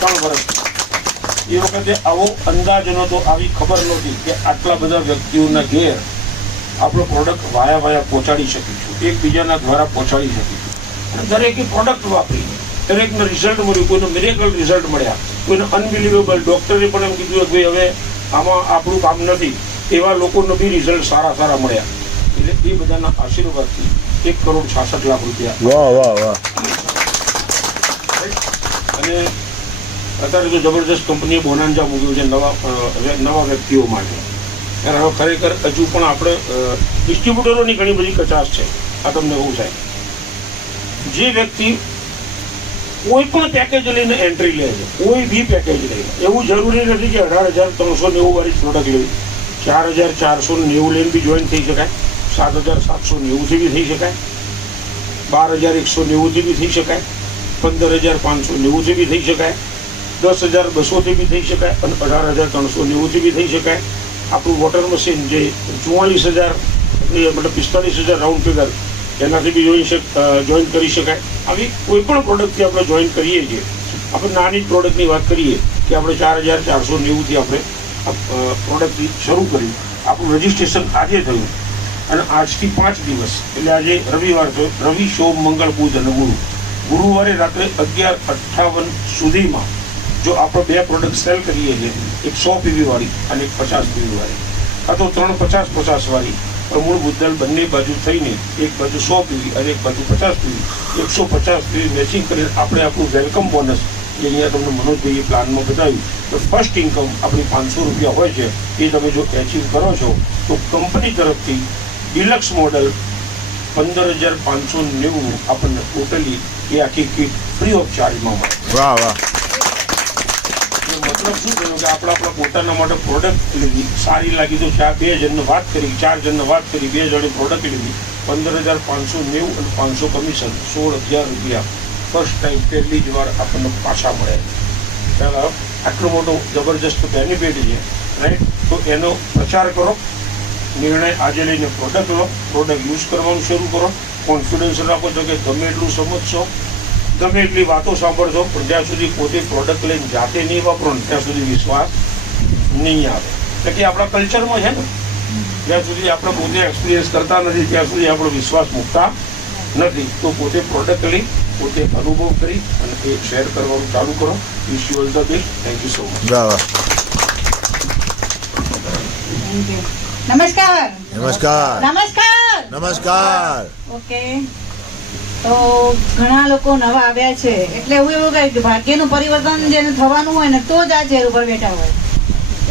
3 વર્ષ એ વખતે આવો અંદાજ નહોતો, આવી ખબર નહોતી કે આટલા બધા વ્યક્તિઓના ઘેર આપણો પ્રોડક્ટ વાયા પહોંચાડી શકીશું, એકબીજાના દ્વારા પહોંચાડી શકીશું. અને દરેકે પ્રોડક્ટ વાપરી, દરેકને રિઝલ્ટ મળ્યું. કોઈને મિરેકલ રિઝલ્ટ મળ્યા, કોઈને અનબિલિવેબલ. ડૉક્ટરે પણ એમ કીધું કે ભાઈ હવે આમાં આપણું કામ નથી, એવા લોકોને બી રિઝલ્ટ સારા મળ્યા. એટલે એ બધાના આશીર્વાદથી 1,66,00,000 રૂપિયા. અને અત્યારે તો જબરદસ્ત કંપનીએ બોનાન્જા મૂક્યું છે નવા વ્યક્તિઓ માટે. અને હવે ખરેખર હજુ પણ આપણે ડિસ્ટ્રીબ્યુટરોની ઘણી બધી કચાશ છે. આ તમને એવું થાય, જે વ્યક્તિ કોઈ પણ પેકેજ લઈને એન્ટ્રી લે છે, કોઈ બી પેકેજ લઈને, એવું જરૂરી નથી કે 18,390 વાળી પ્રોડક્ટ લેવી, 4,490 લઈને બી જોઈન થઈ શકાય, 7,790થી બી થઈ શકાય, 12,190થી બી થઈ શકાય, 15,590થી બી થઈ શકાય, 10,200થી બી થઈ શકાય અને 18,390થી બી થઈ શકાય. આપણું વોટર મશીન જે 44,000 મતલબ 45,000 રાઉન્ડ ફિગર, એનાથી બી જોઈન કરી શકાય. આવી કોઈ પણ પ્રોડક્ટથી આપણે જોઈન કરીએ છીએ. આપણે નાની જ પ્રોડક્ટની વાત કરીએ કે આપણે 4,490થી આપણે પ્રોડક્ટથી શરૂ કર્યું. આપણું રજિસ્ટ્રેશન આજે થયું અને આજથી 5 દિવસ, એટલે આજે રવિવાર થયો, રવિ, સોમ, મંગળ, બુધ અને ગુરુવારે રાત્રે 11:58 સુધીમાં જો આપણે 2 પ્રોડક્ટ સેલ કરીએ છીએ, એક 100 PV વાળી અને એક 50 PV વાળી, આ તો 3 50-50 વાળી પ્રમૂળ મુદ્દલ બંને બાજુ થઈને એક બાજુ 100 PV અને એક બાજુ 50 PV, 150 PV મેચિંગ કરીને આપણે આપણું વેલકમ બોનસ જે અહીંયા તમને મનોજભાઈએ પ્લાનમાં બતાવ્યું તો ફર્સ્ટ ઇન્કમ આપણી 500 રૂપિયા હોય છે, એ તમે જો એચીવ કરો છો તો કંપની તરફથી ડિલક્સ મોડલ 15,590 આપણને ટોટલી એ આખી કિટ ફ્રી ઓફ ચાર્જમાં મળે. વાહ વાહ. મતલબ શું થયું કે આપણા પોતાના માટે પ્રોડક્ટ લીધી, સારી લાગી તો 2 જણને વાત કરી, 4 જણને વાત કરી, 2 જણે પ્રોડક્ટ લીધી, 15,590 અને 500 કમિશન, 16,000 રૂપિયા ફર્સ્ટ ટાઈમ પહેલી જ વાર આપણને પાછા મળે. ચાલો, આટલો મોટો જબરજસ્ત બેનિફિટ છે, રાઈટ? તો એનો પ્રચાર કરો, નિર્ણય આજે લઈને પ્રોડક્ટ લો, પ્રોડક્ટ યુઝ કરવાનું શરૂ કરો, કોન્ફિડન્સ રાખો છો કે ગમે એટલું સમજશો, ગમે એટલી વાતો સાંભળશો, પણ જ્યાં સુધી પોતે પ્રોડક્ટ લઈને જાતે નહીં વાપરો ને ત્યાં સુધી વિશ્વાસ નહીં આવે. એટલે કે આપણા કલ્ચરમાં છે ને, જ્યાં સુધી આપણે પોતે એક્સપિરિયન્સ કરતા નથી ત્યાં સુધી આપણો વિશ્વાસ મૂકતા નથી. તો પોતે પ્રોડક્ટ લઈ, પોતે અનુભવ કરી અને એ શેર કરવાનું ચાલુ કરો. Wish you all the best. Thank you so much. નમસ્કાર. નમસ્કાર. નમસ્કાર. નમસ્કાર. ઓકે, તો ઘણા લોકો નવા આવ્યા છે એટલે હું એવું કહે કે ભાગ્યનું પરિવર્તન જેને થવાનું હોય ને તો જ આ ચેર ઉપર બેઠા હોય.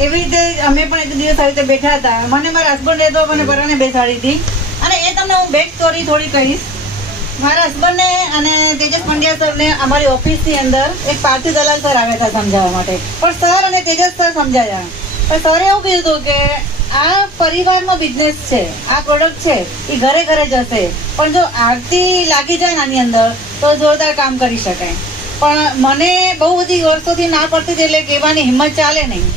એવી રીતે અમે પણ એક દિવસ આવી રીતે બેઠા હતા. મને મારા હસબન્ડે તો મને બરાને બેસાડી હતી અને એ તમને હું બેક સ્ટોરી થોડી કહીશ. મારા હસબન્ડને અને તેજસ પંડ્યા સરને અમારી ઓફિસની અંદર એક પાર્થિવ દલાલ સર આવ્યા હતા સમજાવવા માટે, પણ સર અને તેજસ સર સમજાયા. પણ સરે એવું કીધું કે આ પરિવારનો બિઝનેસ છે, આ પ્રોડક્ટ છે એ ઘરે ઘરે જશે, પણ જો આરતી લાગી જાય ને આની અંદર તો જોરદાર કામ કરી શકાય. પણ મને બહુ બધી વર્ષોથી ના પડતી હતી એટલે કહેવાની હિંમત ચાલે નહીં.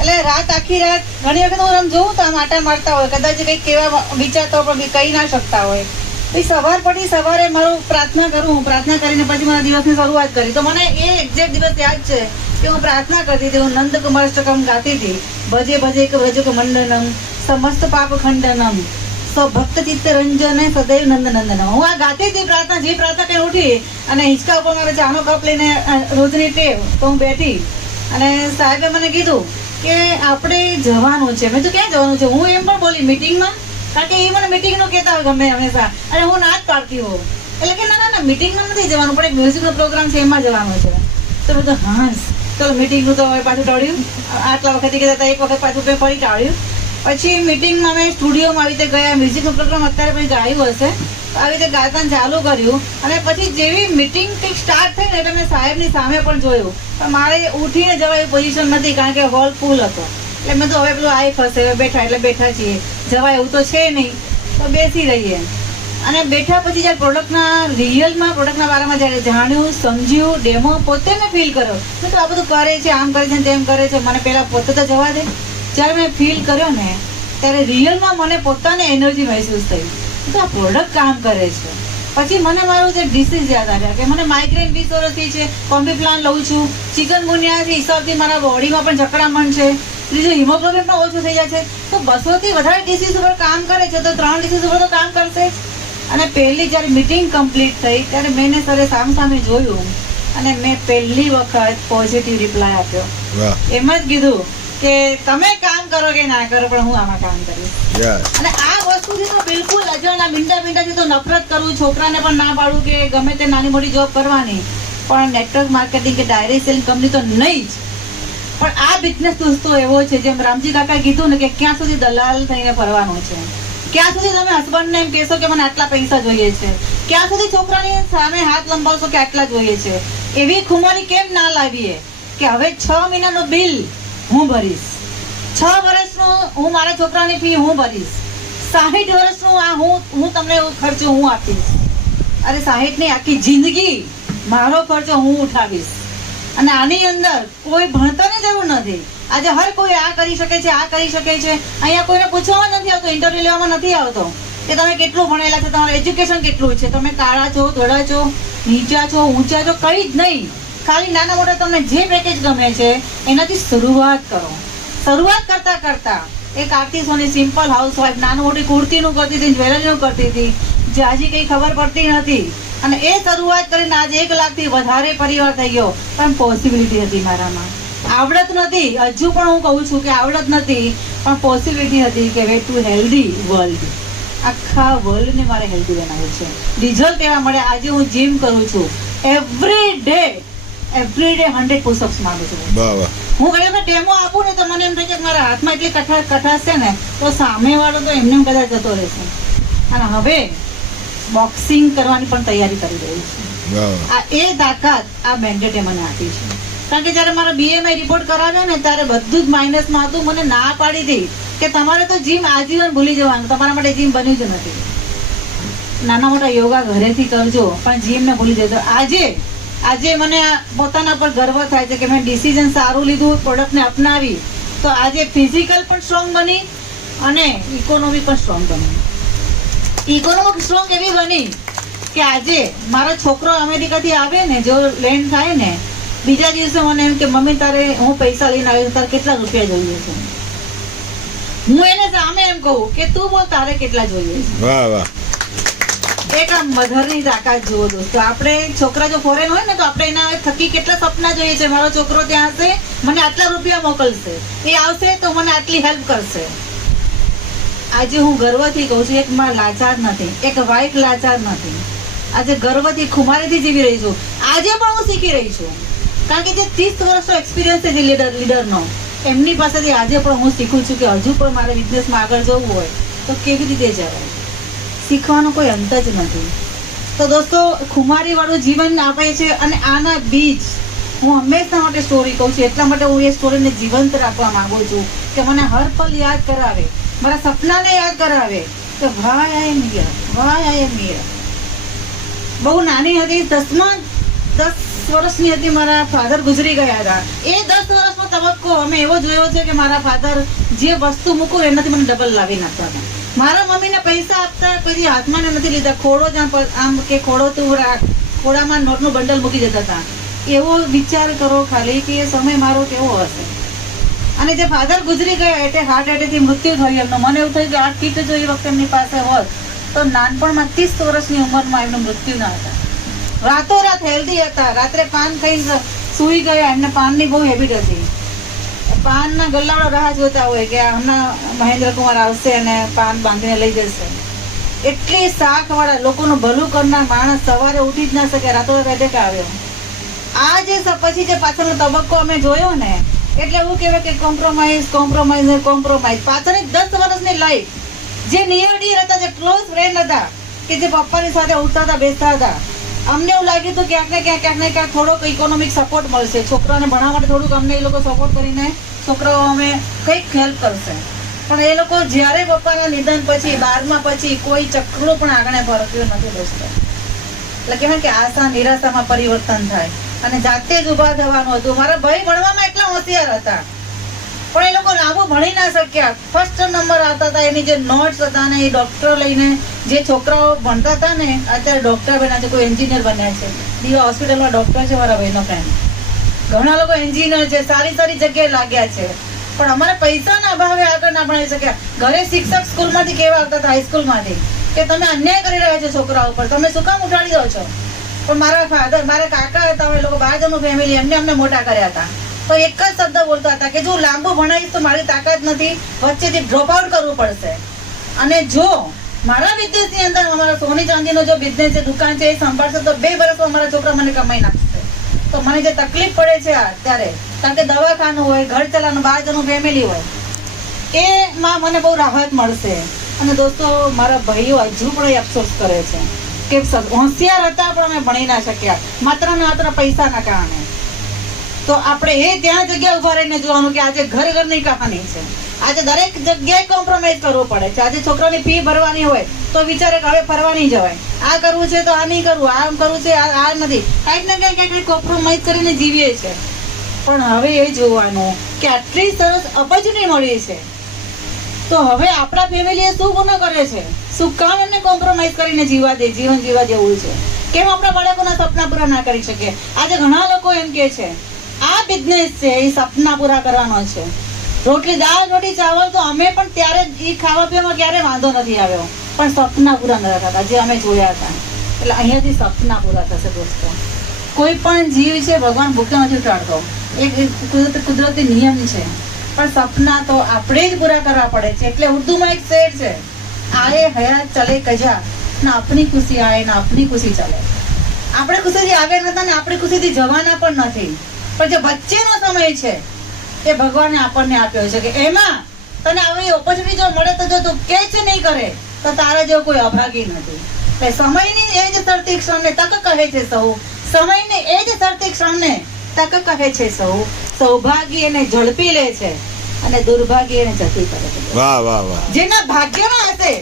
એટલે રાત આખી રાત ઘણી વખત હું જોઉં તો આમ આટા મારતા હોય, કદાચ કંઈક કેવા વિચારતા હોય પણ કહી ના શકતા હોય. પછી સવાર પડી સવારે મારું પ્રાર્થના કરું, પ્રાર્થના કરીને પછી મારા દિવસની શરૂઆત કરી. તો મને એ એક્ઝેક્ટ દિવસ યાદ છે કે હું પ્રાર્થના કરતી હતી, હું નંદકુમારષ્ટકમ ગાતી હતી. ભજે ભજે વ્રજક મંડનમ સમસ્ત પાપ ખંડનમ ભક્ત ચિત્ત રંજન સદૈવ નંદ નંદન. હું આ ગાતી હતી પ્રાર્થના. જે પ્રાર્થના કઈ ઉઠી અને હિંચકા ઉપર મારે ચાનો કપ લઈને રોજની ટેવ, તો હું બેઠી અને સાહેબે મને કીધું કે આપણે જવાનું છે. મેં તો ક્યાં જવાનું છે? હું એમ પણ બોલી મીટિંગમાં, કારણ કે એ મને મીટિંગનું કહેતા હોય ગમે હંમેશા, અને હું ના જ પાડતી હોઉં. એટલે કે ના ના ના મીટિંગમાં નથી જવાનું, પણ એક મ્યુઝિકનો પ્રોગ્રામ છે એમાં જવાનું છે. તો બધું હાસ ચલો મીટિંગનું તો હવે પાછું ટાળ્યું. આટલા વખતે કહેતા હતા, એક વખત પાછું ફરી ટાળ્યું. પછી મીટિંગમાં અમે સ્ટુડિયોમાં આવી રીતે ગયા, મ્યુઝિકનો પ્રોગ્રામ અત્યારે પછી ગાયું હશે, આવી રીતે ગાતા ચાલુ કર્યું. અને પછી જેવી મીટિંગ કંઈક સ્ટાર્ટ થઈ ને એટલે મેં સાહેબની સામે પણ જોયું, પણ મારે ઉઠીને જવા એવી પોઝિશન નથી કારણ કે હોલ ફૂલ હતો. એટલે મેં તો હવે પેલું આઈ ફસે, હવે બેઠા એટલે બેઠા છીએ, જવાય એવું તો છે નહીં, તો બેસી રહીએ. અને બેઠા પછી જ્યારે પ્રોડક્ટના રિયલમાં પ્રોડક્ટના બારામાં જ્યારે જાણ્યું, સમજ્યું, ડેમો પોતે મેં ફીલ કર્યો. મેં તો આ બધું કરે છે, આમ કરે છે, તેમ કરે છે, મને પહેલાં પોતે તો જવા દે. જ્યારે મેં ફીલ કર્યો ને ત્યારે રિયલમાં મને પોતાને એનર્જી મહેસૂસ થઈ તો આ પ્રોડક્ટ કામ કરે છે. પછી મને મારું જે ડિસીઝ યાદ આવ્યા કે મને માઇગ્રેન 20 વર્ષથી છે, કોમ્બીપ્લાન લઉં છું, ચિકનગુનિયાથી હિસાબથી મારા બોડીમાં પણ જકડામણ છે, ત્રીજું હિમોગ્લોબિન પણ ઓછું થઈ જાય છે. તો 200થી વધારે ડિસીઝ ઉપર કામ કરે છે તો 3 ડિસીઝ ઉપર તો કામ કરશે જ. અને પહેલી જ્યારે મીટિંગ કમ્પ્લીટ થઈ ત્યારે મેં સરે સામે જોયું અને મેં પહેલી વખત પોઝિટિવ રિપ્લાય આપ્યો. એમ જ કીધું કે તમે કામ કરો કે ના કરો પણ હું આમાં કામ કરીશ. અને આ વસ્તુથી તો બિલકુલ અજાણા મીંડાથી તો નફરત કરું, છોકરાને પણ ના પાડું કે ગમે તે નાની મોટી જોબ કરવાની, પણ નેટવર્ક માર્કેટિંગ કે ડાયરેક્ટ સેલિંગ કંપની તો નહીં જ. પણ આ બિઝનેસ દોસ્તો એવો છે જેમ રામજી કાકા કીધું ને કે ક્યાં સુધી દલાલ થઈને ફરવાનું છે, ક્યાં સુધી તમે હસબન્ડને એમ કહેશો કે મને આટલા પૈસા જોઈએ છે, ક્યાં સુધી છોકરાની સામે હાથ લંબાવશો કે આટલા જોઈએ છે. એવી ખુમારી કેમ ના લાવીએ કે હવે 6 મહિનાનું બિલ હું ભરીશ, 6 વર્ષનું હું મારા છોકરાની ફી હું ભરીશ, 60 વર્ષનું આ હું તમને ખર્ચો હું આપીશ. અરે 60 ની આખી જિંદગી મારો ખર્ચો હું ઉઠાવીશ. અને આની અંદર કોઈ ભણતરની જરૂર નથી. આજે હર કોઈ આ કરી શકે છે, આ કરી શકે છે. અહીંયા કોઈને પૂછવામાં નથી આવતો, ઇન્ટરવ્યુ લેવામાં નથી આવતો કે તમે કેટલું ભણેલા છો, તમારું એજ્યુકેશન કેટલું છે, તમે કાળા છો, ધોળા છો, નીચા છો, ઊંચા છો, કઈ જ નહીં. ખાલી નાના મોટા તમને જે પેકેજ ગમે છે એનાથી શરૂઆત કરો. શરૂઆત કરતા કરતા એક આરતી સોની સિમ્પલ હાઉસવાઇફ નાનું મોટી કુર્તીનું કરતી હતી, જ્વેલરીનું કરતી હતી, જે હજી કંઈ ખબર પડતી નથી. અને એ શરૂઆત કરીને આજે 1 લાખથી વધારે પરિવાર થઈ ગયો. પણ પોસિબિલિટી હતી મારામાં, આવડત નથી. હજુ પણ હું કહું છું કે આવડત નથી, પણ પોસિબિલિટી હતી કે વે ટુ હેલ્ધી વર્લ્ડ. આખા વર્લ્ડને મારે હેલ્ધી બનાવ્યું છે. રિઝલ્ટ એવા મળે. આજે હું જીમ કરું છું, એવરી ડે 100 પુશઅપ્સ મારું છું. હું ઘણી વખત ડેમો આપું ને તો મને એમ થાય કે મારા હાથમાં એટલી કઠાશ છે ને તો સામેવાળો તો એમને કદાચ જતો રહેશે. અને હવે બોક્સિંગ કરવાની પણ તૈયારી કરી રહી છે. આ એ તાકાત આ બેન્ડેટે મને આપી છે. કારણ કે જ્યારે મારા BMI રિપોર્ટ કરાવ્યો ને ત્યારે બધું જ માઇનસમાં હતું. મને ના પાડી હતી કે તમારે તો જીમ આજીવન ભૂલી જવાનું, તમારા માટે જીમ બન્યું જ નથી. નાના મોટા યોગા ઘરેથી કરજો પણ જીમને ભૂલી જજો. આજે મને પોતાના પર ગર્વ થાય છે કે મેં ડિસિઝન સારું લીધું, પ્રોડક્ટને અપનાવી, તો આજે ફિઝિકલ પણ સ્ટ્રોંગ બની અને ઇકોનોમી પણ સ્ટ્રોંગ બની. ઇકોનોમિક સ્ટ્રોંગ એવી બની કે આજે મારો છોકરો અમેરિકાથી આવે ને, જો લેન્ડ થાય ને બીજા દિવસે મને એમ કે મમ્મી તારે હું પૈસા લઈને આવ્યો, તારે કેટલા રૂપિયા જોઈએ છે? હું એને સામે એમ કહું કે તું બોલ તારે કેટલા જોઈએ છે. વાહ વાહ. એક આ મધરની તાકાત જુઓ દોસ્તો. આપણે છોકરા જો ફોરેન હોય ને તો આપણે એના થકી કેટલા સપના જોઈએ છે. મારો છોકરો ત્યાં હશે, મને આટલા રૂપિયા મોકલશે, એ આવશે તો મને આટલી હેલ્પ કરશે. આજે હું ગર્વથી કહું છું, એક માં લાચાર નથી, એક વાઇફ લાચાર નથી. આજે ગર્વથી ખુમારીથી જીવી રહી છું. આજે પણ હું શીખી રહી છું. કારણ કે જે 30 વર્ષનો એક્સપિરિયન્સ છે લીડરનો, એમની પાસેથી આજે પણ હું શીખું છું કે હજુ પણ મારે બિઝનેસમાં આગળ જવું હોય તો કેવી રીતે જવાય. શીખવાનો કોઈ અંત જ નથી. તો દોસ્તો, ખુમારીવાળું જીવન આપે છે અને આના બીજ હું હંમેશા માટે સ્ટોરી કહું છું. એટલા માટે હું એ સ્ટોરીને જીવંત રાખવા માંગુ છું કે મને હર પલ યાદ કરાવે, મારા સપનાને યાદ કરાવે કે ભાઈ આઈ એમ હિયર, ભાઈ આઈ એમ હિયર. બહુ નાની હતી, 10 વર્ષની હતી, મારા ફાધર ગુજરી ગયા હતા. એ 10 વર્ષનો તબક્કો અમે એવો જોયો છે કે મારા ફાધર જે વસ્તુ મૂકું એનાથી મને ડબલ લાવી નાખતા હતા. મારા મમ્મીને પૈસા આપતા પછી હાથમાં નથી લીધા, ખોડો જ્યાં આમ કે ખોડો તું રાખ, ખોડામાં નોટનું બંડલ મૂકી દેતા હતા. એવો વિચાર કરો ખાલી કે એ સમય મારો કેવો હશે. અને જે ફાધર ગુજરી ગયા એટલે હાર્ટ એટેકથી મૃત્યુ થયું એમનું. મને એવું થયું કે આ કીટ જો એ વખતે એમની પાસે હોત તો નાનપણમાં 30 વર્ષની ઉંમરમાં એમનું મૃત્યુ ના હતા. રાતોરાત હેલ્ધી હતા, રાત્રે પાન ખાઈને સૂઈ ગયા. એમને પાનની બહુ હેબિટ હતી. પાનના ગલ્લાવાળા રાહ જોતા હોય કે હમણાં મહેન્દ્રકુમાર આવશે અને પાન બાંધીને લઈ જશે. એટલી શાકવાળા લોકોનું ભલું કરનાર માણસ સવારે ઉઠી જ ના શકે, રાતોરાત એટેક આવ્યો. આ જે પછી જે પાછળનો તબક્કો અમે જોયો ને, એટલે એવું કહેવાય કે કોમ્પ્રોમાઇઝ. પાછળની 10 વર્ષની લાઈફ જે નિયર ડિયર હતા, જે ક્લોઝ ફ્રેન્ડ હતા, કે જે પપ્પાની સાથે ઉઠતા હતા, બેસતા હતા, અમને એવું લાગ્યું હતું ક્યાંક ને ક્યાંક થોડોક ઇકોનોમિક સપોર્ટ મળશે, છોકરાઓને ભણવા માટે થોડુંક અમને એ લોકો સપોર્ટ કરીને છોકરાઓ અમે કંઈક હેલ્પ કરશે. પણ એ લોકો જ્યારે પપ્પાના નિધન પછી 12મા પછી કોઈ ચક્રો પણ આગળ ફરક્યું નથી દોસ્તો. એટલે કહેવાય કે આશા નિરાશામાં પરિવર્તન થાય અને જાતે જ ઊભા થવાનું હતું. મારા ભાઈ ભણવામાં એટલા હોશિયાર હતા પણ એ લોકો લાંબુ ભણી ના શક્યા. ફર્સ્ટ નંબર આવતા હતા, એની જે નોટ્સ હતા ને એ ડોક્ટર લઈને જે છોકરાઓ ભણતા હતા ને અત્યારે ડોક્ટર બન્યા છે, કોઈ એન્જિનિયર બન્યા છે. દીવા હોસ્પિટલમાં ડોક્ટર છે મારા ભાઈનો ફ્રેન્ડ. ઘણા લોકો એન્જિનિયર છે, સારી જગ્યાએ લાગ્યા છે. પણ અમારે પૈસાના અભાવે આગળ ના ભણી શક્યા. ઘરે શિક્ષક સ્કૂલમાંથી કેવા આવતા હતા, હાઈસ્કૂલમાંથી, કે તમે અન્યાય કરી રહ્યા છો છોકરાઓ ઉપર, તમે શું કામ ઉઠાડી દો છો? પણ મારા કાકા હતા, એ લોકો 12 જણનું ફેમિલી, અમને મોટા કર્યા હતા. તો એક જ શબ્દ બોલતા હતા કે જો લાંબુ ભણાવીશ તો મારી તાકાત નથી, વચ્ચેથી ડ્રોપ આઉટ કરવું પડશે. અને જો મારા બિઝનેસની અંદર અમારા સોની ચાંદીનો જો બિઝનેસ છે, દુકાન છે, એ સંભાળશે તો 2 વર્ષમાં અમારા છોકરા મને કમાઈ નાખશે. તો મને જે તકલીફ પડે છે અત્યારે, કારણ કે દવાખાનું હોય, ઘર ચલાવવાનું, 12 જણનું ફેમિલી હોય, એમાં મને બહુ રાહત મળશે. અને દોસ્તો, મારા ભાઈઓ હજુ પણ એ અફસોસ કરે છે કે હોશિયાર હતા પણ અમે ભણી ના શક્યા માત્ર ને માત્ર પૈસાના કારણે. તો આપણે એ ત્યાં જગ્યા ઉભા રહીને જોવાનું કે આજે ઘરની કહાની છે. આજે દરેક જગ્યાએ કોમ્પ્રોમાઇઝ કરવું પડે છે. આજે છોકરાની ફી ભરવાની હોય તો વિચારે કે હવે ફરવા નહીં જવાય, આ કરવું છે તો આ નહીં કરવું, આમ કરવું છે આ નથી, કાંઈક ને કંઈક કોમ્પ્રોમાઇઝ કરીને જીવીએ છે. પણ હવે એ જોવાનું કે આટલી સરસ ઓપોર્ચ્યુનિટી મળી છે તો હવે આપણા ફેમિલીએ શું ગુનો કરે છે, શું કામ એમને કોમ્પ્રોમાઇઝ કરીને જીવન જીવા જેવું છે? કેમ આપણા બાળકોના સપના પૂરા ના કરી શકીએ? આજે ઘણા લોકો એમ કે છે આ બિઝનેસ છે એ સપના પૂરા કરવાનો છે. દાળ રોટી ચાવલ તો અમે પણ ત્યારે એ ખાવા પીવામાં ક્યારે વાંધો નથી આવ્યો, પણ સપના પૂરા ન થતા જે અમે જોયા હતા. એટલે અહીંયાથી સપના પૂરા થશે દોસ્તો. કોઈ પણ જીવ છે ભગવાન ભૂખ્યો નથી ઉઠાડતો, એક કુદરતી નિયમ છે. પણ સપના તો આપણે જ પૂરા કરવા પડે છે. એટલે ઉર્દુમાં એક શેર છે, આએ હયાત ચલે કજા ના આપની ખુશી આए ના આપની ખુશી ચલે. આપણે ખુશીથી આવ્યા નતા ને આપણે ખુશીથી જવાના પણ નથી. પણ જે વચ્ચેનો સમય છે એ ભગવાને આપણને આપ્યો છે કે એમાં તને આવી ઓપોર્ચ્યુનિટી જો મળે તો જો તું કે જ નહીં કરે તો તારા જેવો કોઈ અભાગી નથી. એટલે સમયની એ જ તરતી ક્ષણને તક કહે છે સૌ, સમયની એ જ તરતી ક્ષણને તક કહે છે સૌ. સૌભાગ્ય એને ઝડપી લે છે અને દુર્ભાગ્ય એને જતી કરે છે. વાહ વાહ વાહ. જેના ભાગ્યમાં હશે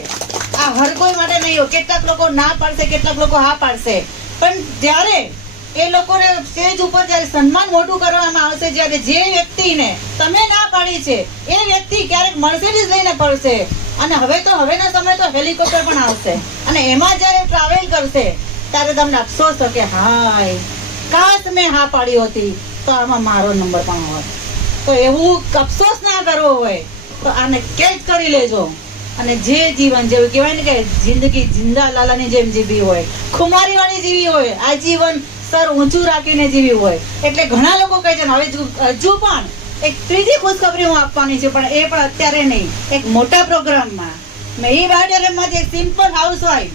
આ હર કોઈ માટે નહીં હોય. કેટલાક લોકો ના પાડશે, કેટલાક લોકો હા પાડશે, પણ જ્યારે એ લોકોને સ્ટેજ ઉપર જ્યારે સન્માન મોટું કરવામાં આવશે, જ્યારે જે વ્યક્તિને તમે ના પાડી છે એ વ્યક્તિ ક્યારેક મર્સિડીઝ લઈને પડશે અને હવેના સમય તો હેલિકોપ્ટર પણ આવશે અને એમાં જ્યારે ટ્રાવેલ કરશે ત્યારે તમને અફસોસ થશે કે હાય કાશ મેં હા પાડી હતી તો આમાં મારો નંબર પણ હોત. તો એવું અફસોસ ના કરવો હોય તો આને કેચ કરી લેજો અને જે જીવન જેવું કહેવાય ને કે જિંદગી જિંદા લાલાની જેમ જીવી હોય, ખુમારી વાળી જીવી હોય, આ જીવન સર ઊંચું રાખીને જીવી હોય. એટલે ઘણા લોકો કહે છે હવે હજુ પણ એક ત્રીજી ખુશખબરી હું આપવાની છે, પણ એ પણ અત્યારે નહીં, એક મોટા પ્રોગ્રામમાં. મેં એ બાયોડેરેમાંથી એક સિમ્પલ હાઉસવાઈફ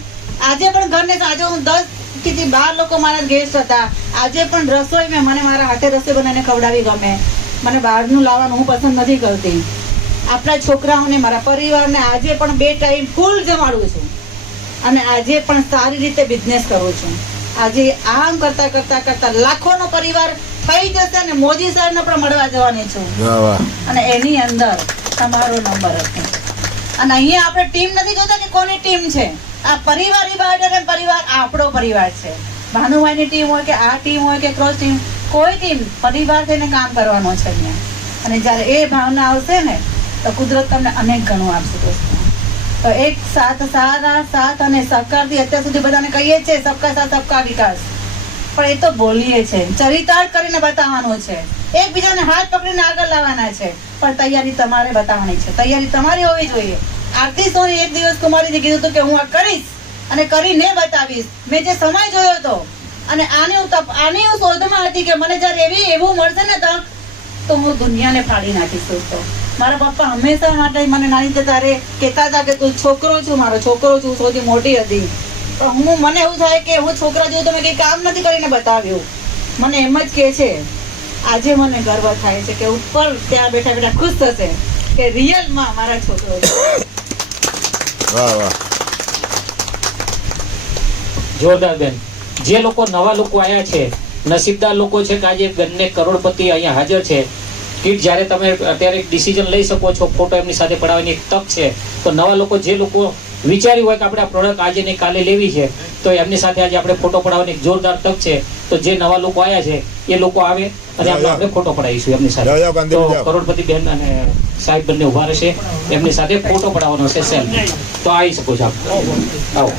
આજે પણ ઘરને આજે હું 10 થી 12 લોકો મારા ગેસ્ટ હતા. આજે પણ રસોઈ મને મારા હાથે રસોઈ બનાવીને ખવડાવી ગમે. મને બહારનું લાવવાનું હું પસંદ નથી કરતી. આપણા છોકરાઓને મારા પરિવારને આજે પણ 2 ટાઈમ ફૂલ જમાડું છું અને આજે પણ સારી રીતે બિઝનેસ કરું છું. આજે આમ કરતા લાખોનો પરિવાર થઈ જશે અને મોદી સાહેબને પણ મળવા જવાની છું અને એની અંદર તમારો નંબર હશે. અને અહીંયા આપણે ટીમ નથી જોતા કે કોની ટીમ છે. આ પરિવારી બાયોડેરેમ પરિવાર આપણો પરિવાર છે. ભાનુભાઈની ટીમ હોય કે આ ટીમ હોય કે ક્રોસ ટીમ, કોઈ ટીમ પરિવાર થઈને કામ કરવાનો છે અહીંયા. અને જ્યારે એ ભાવના આવશે ને તો કુદરત તમને અનેક ગણું આપશે દોસ્તો. તો એક સારા સાથ અને સહકારથી અત્યાર સુધી બધાને કહીએ છીએ સબકા સાથ સબકા વિકાસ, પણ એ તો બોલીએ છે, ચરિતાર્થ કરીને બતાવવાનું છે, એકબીજાને હાથ પકડીને આગળ લાવવાના છે. પણ તૈયારી તમારે બતાવવાની છે, તૈયારી તમારી હોવી જોઈએ. આરતી સોની એક દિવસ કુમારીજી કીધું હતું કે હું આ કરીશ અને કરીને બતાવીશ. મેં જે સમય જોયો હતો અને આની હું શોધમાં હતી કે મને જ્યારે એવું મળશે ને તક તો હું દુનિયાને ફાડી નાખીશ દોસ્તો. મારા પપ્પા હંમેશા માટે મને નાની ત્યારે કહેતા હતા કે તું છોકરો છું, મારો છોકરો છું, સૌથી મોટી હતી. પણ મને એવું થાય કે હું છોકરા જેવું તો મેં કંઈ કામ નથી કરીને બતાવ્યું. મને એમ જ કહે છે. આજે મને ગર્વ થાય છે કે ઉપર ત્યાં બેઠા બેઠા ખુશ થશે કે રિયલમાં મારા છોકરો છે. વાહ વાહ. જોરદાર બેન. જે લોકો નવા લોકો આવ્યા છે, નસીબદાર લોકો છે કે આજે બંને કરોડપતિ અહીંયા હાજર છે. કીટ જ્યારે તમે અત્યારે એક ડિસિઝન લઈ શકો છો, ફોટો એમની સાથે પડાવવાની એક તક છે. તો નવા લોકો જે લોકો વિચાર્યું હોય કે આપણે આ પ્રોડક્ટ આજે ને કાલે લેવી છે તો એમની સાથે આજે આપણે ફોટો પડાવવાની એક જોરદાર તક છે. તો જે નવા લોકો આવ્યા છે એ લોકો આવે અને આપણે ફોટો પડાવીશું એમની સાથે. તો કરોડપતિ બેન અને સાહેબ બંને ઉભા રહેશે, એમની સાથે ફોટો પડાવવાનો છે સેલ્ફી. તો આવી શકો છો આવો.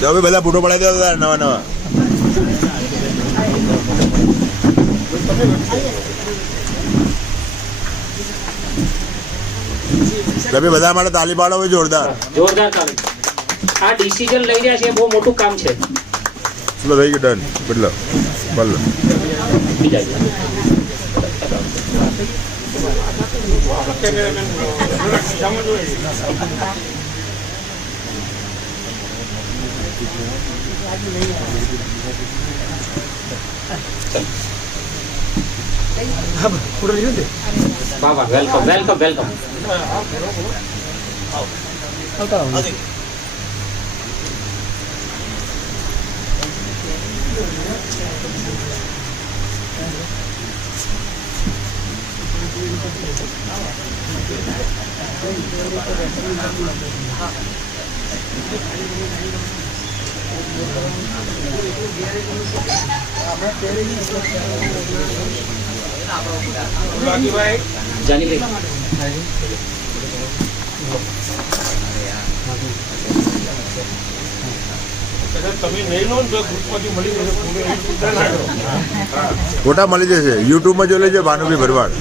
હવે બધા ફોટો પડાવી દેવા નવા. રવિ બધા માટે તાલી પાડો હોય જોરદાર તાલી. આ ડિસિઝન લઈ રહ્યા છે, બહુ મોટું કામ છે. ચલો થઈ ગયું ડન. બદલો બાબા વેલકમ વેલકમ વેલકમ. જાની ફોટા મળી જશે યુટ્યુબમાં જોઈ લેજો ભાનુભાઈ ભરવાડ.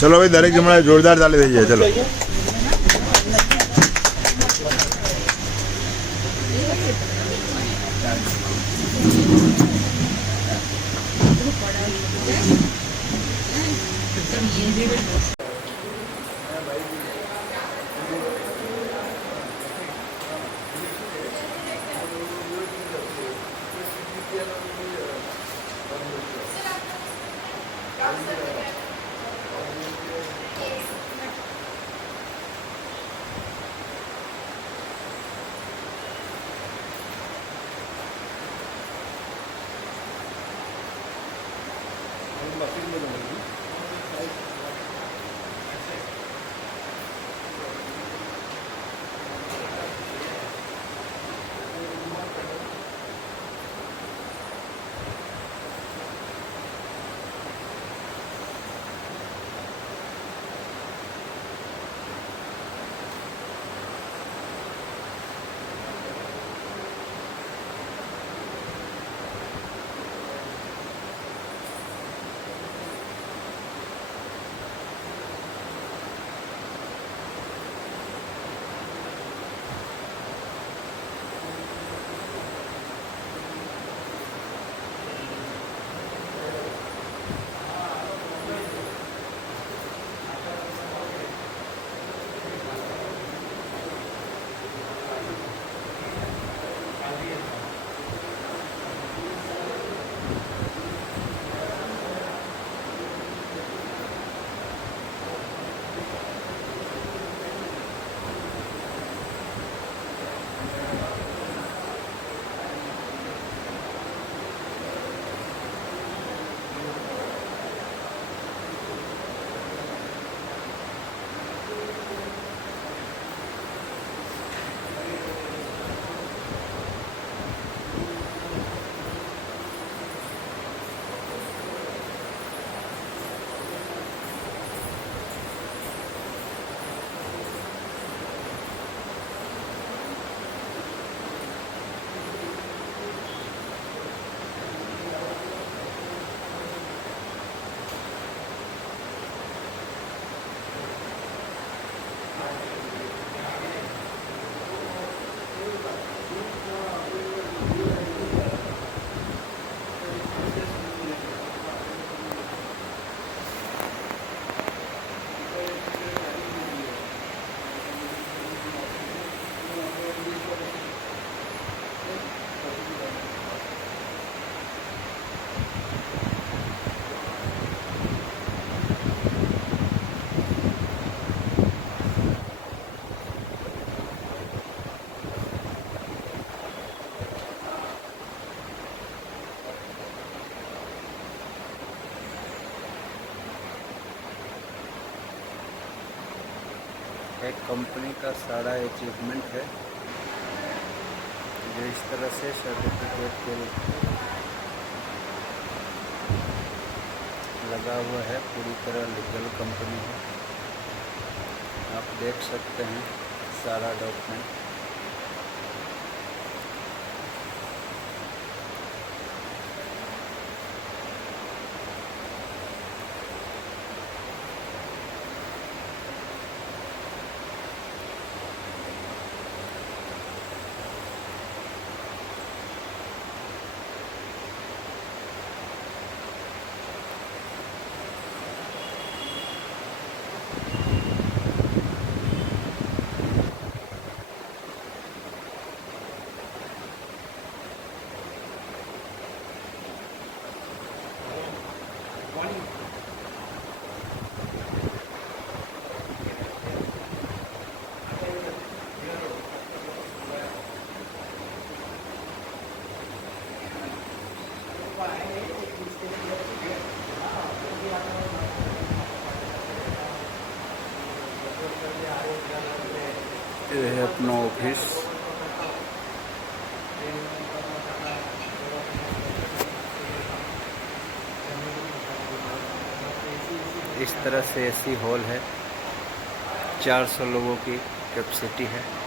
ચલો ભાઈ દરેક જમણા જોરદાર તાલી થઈ જાય. ચલો ऑफिस में रहेगी। एक कंपनी का सारा अचीवमेंट है जो इस तरह से सर्टिफिकेट के लगा हुआ है, पूरी तरह लीगल कंपनी है। आप देख सकते हैं सारा डॉक्यूमेंट। ये है अपना ऑफिस। इस तरह से एसी हॉल है, 400 लोगों की कैपेसिटी है।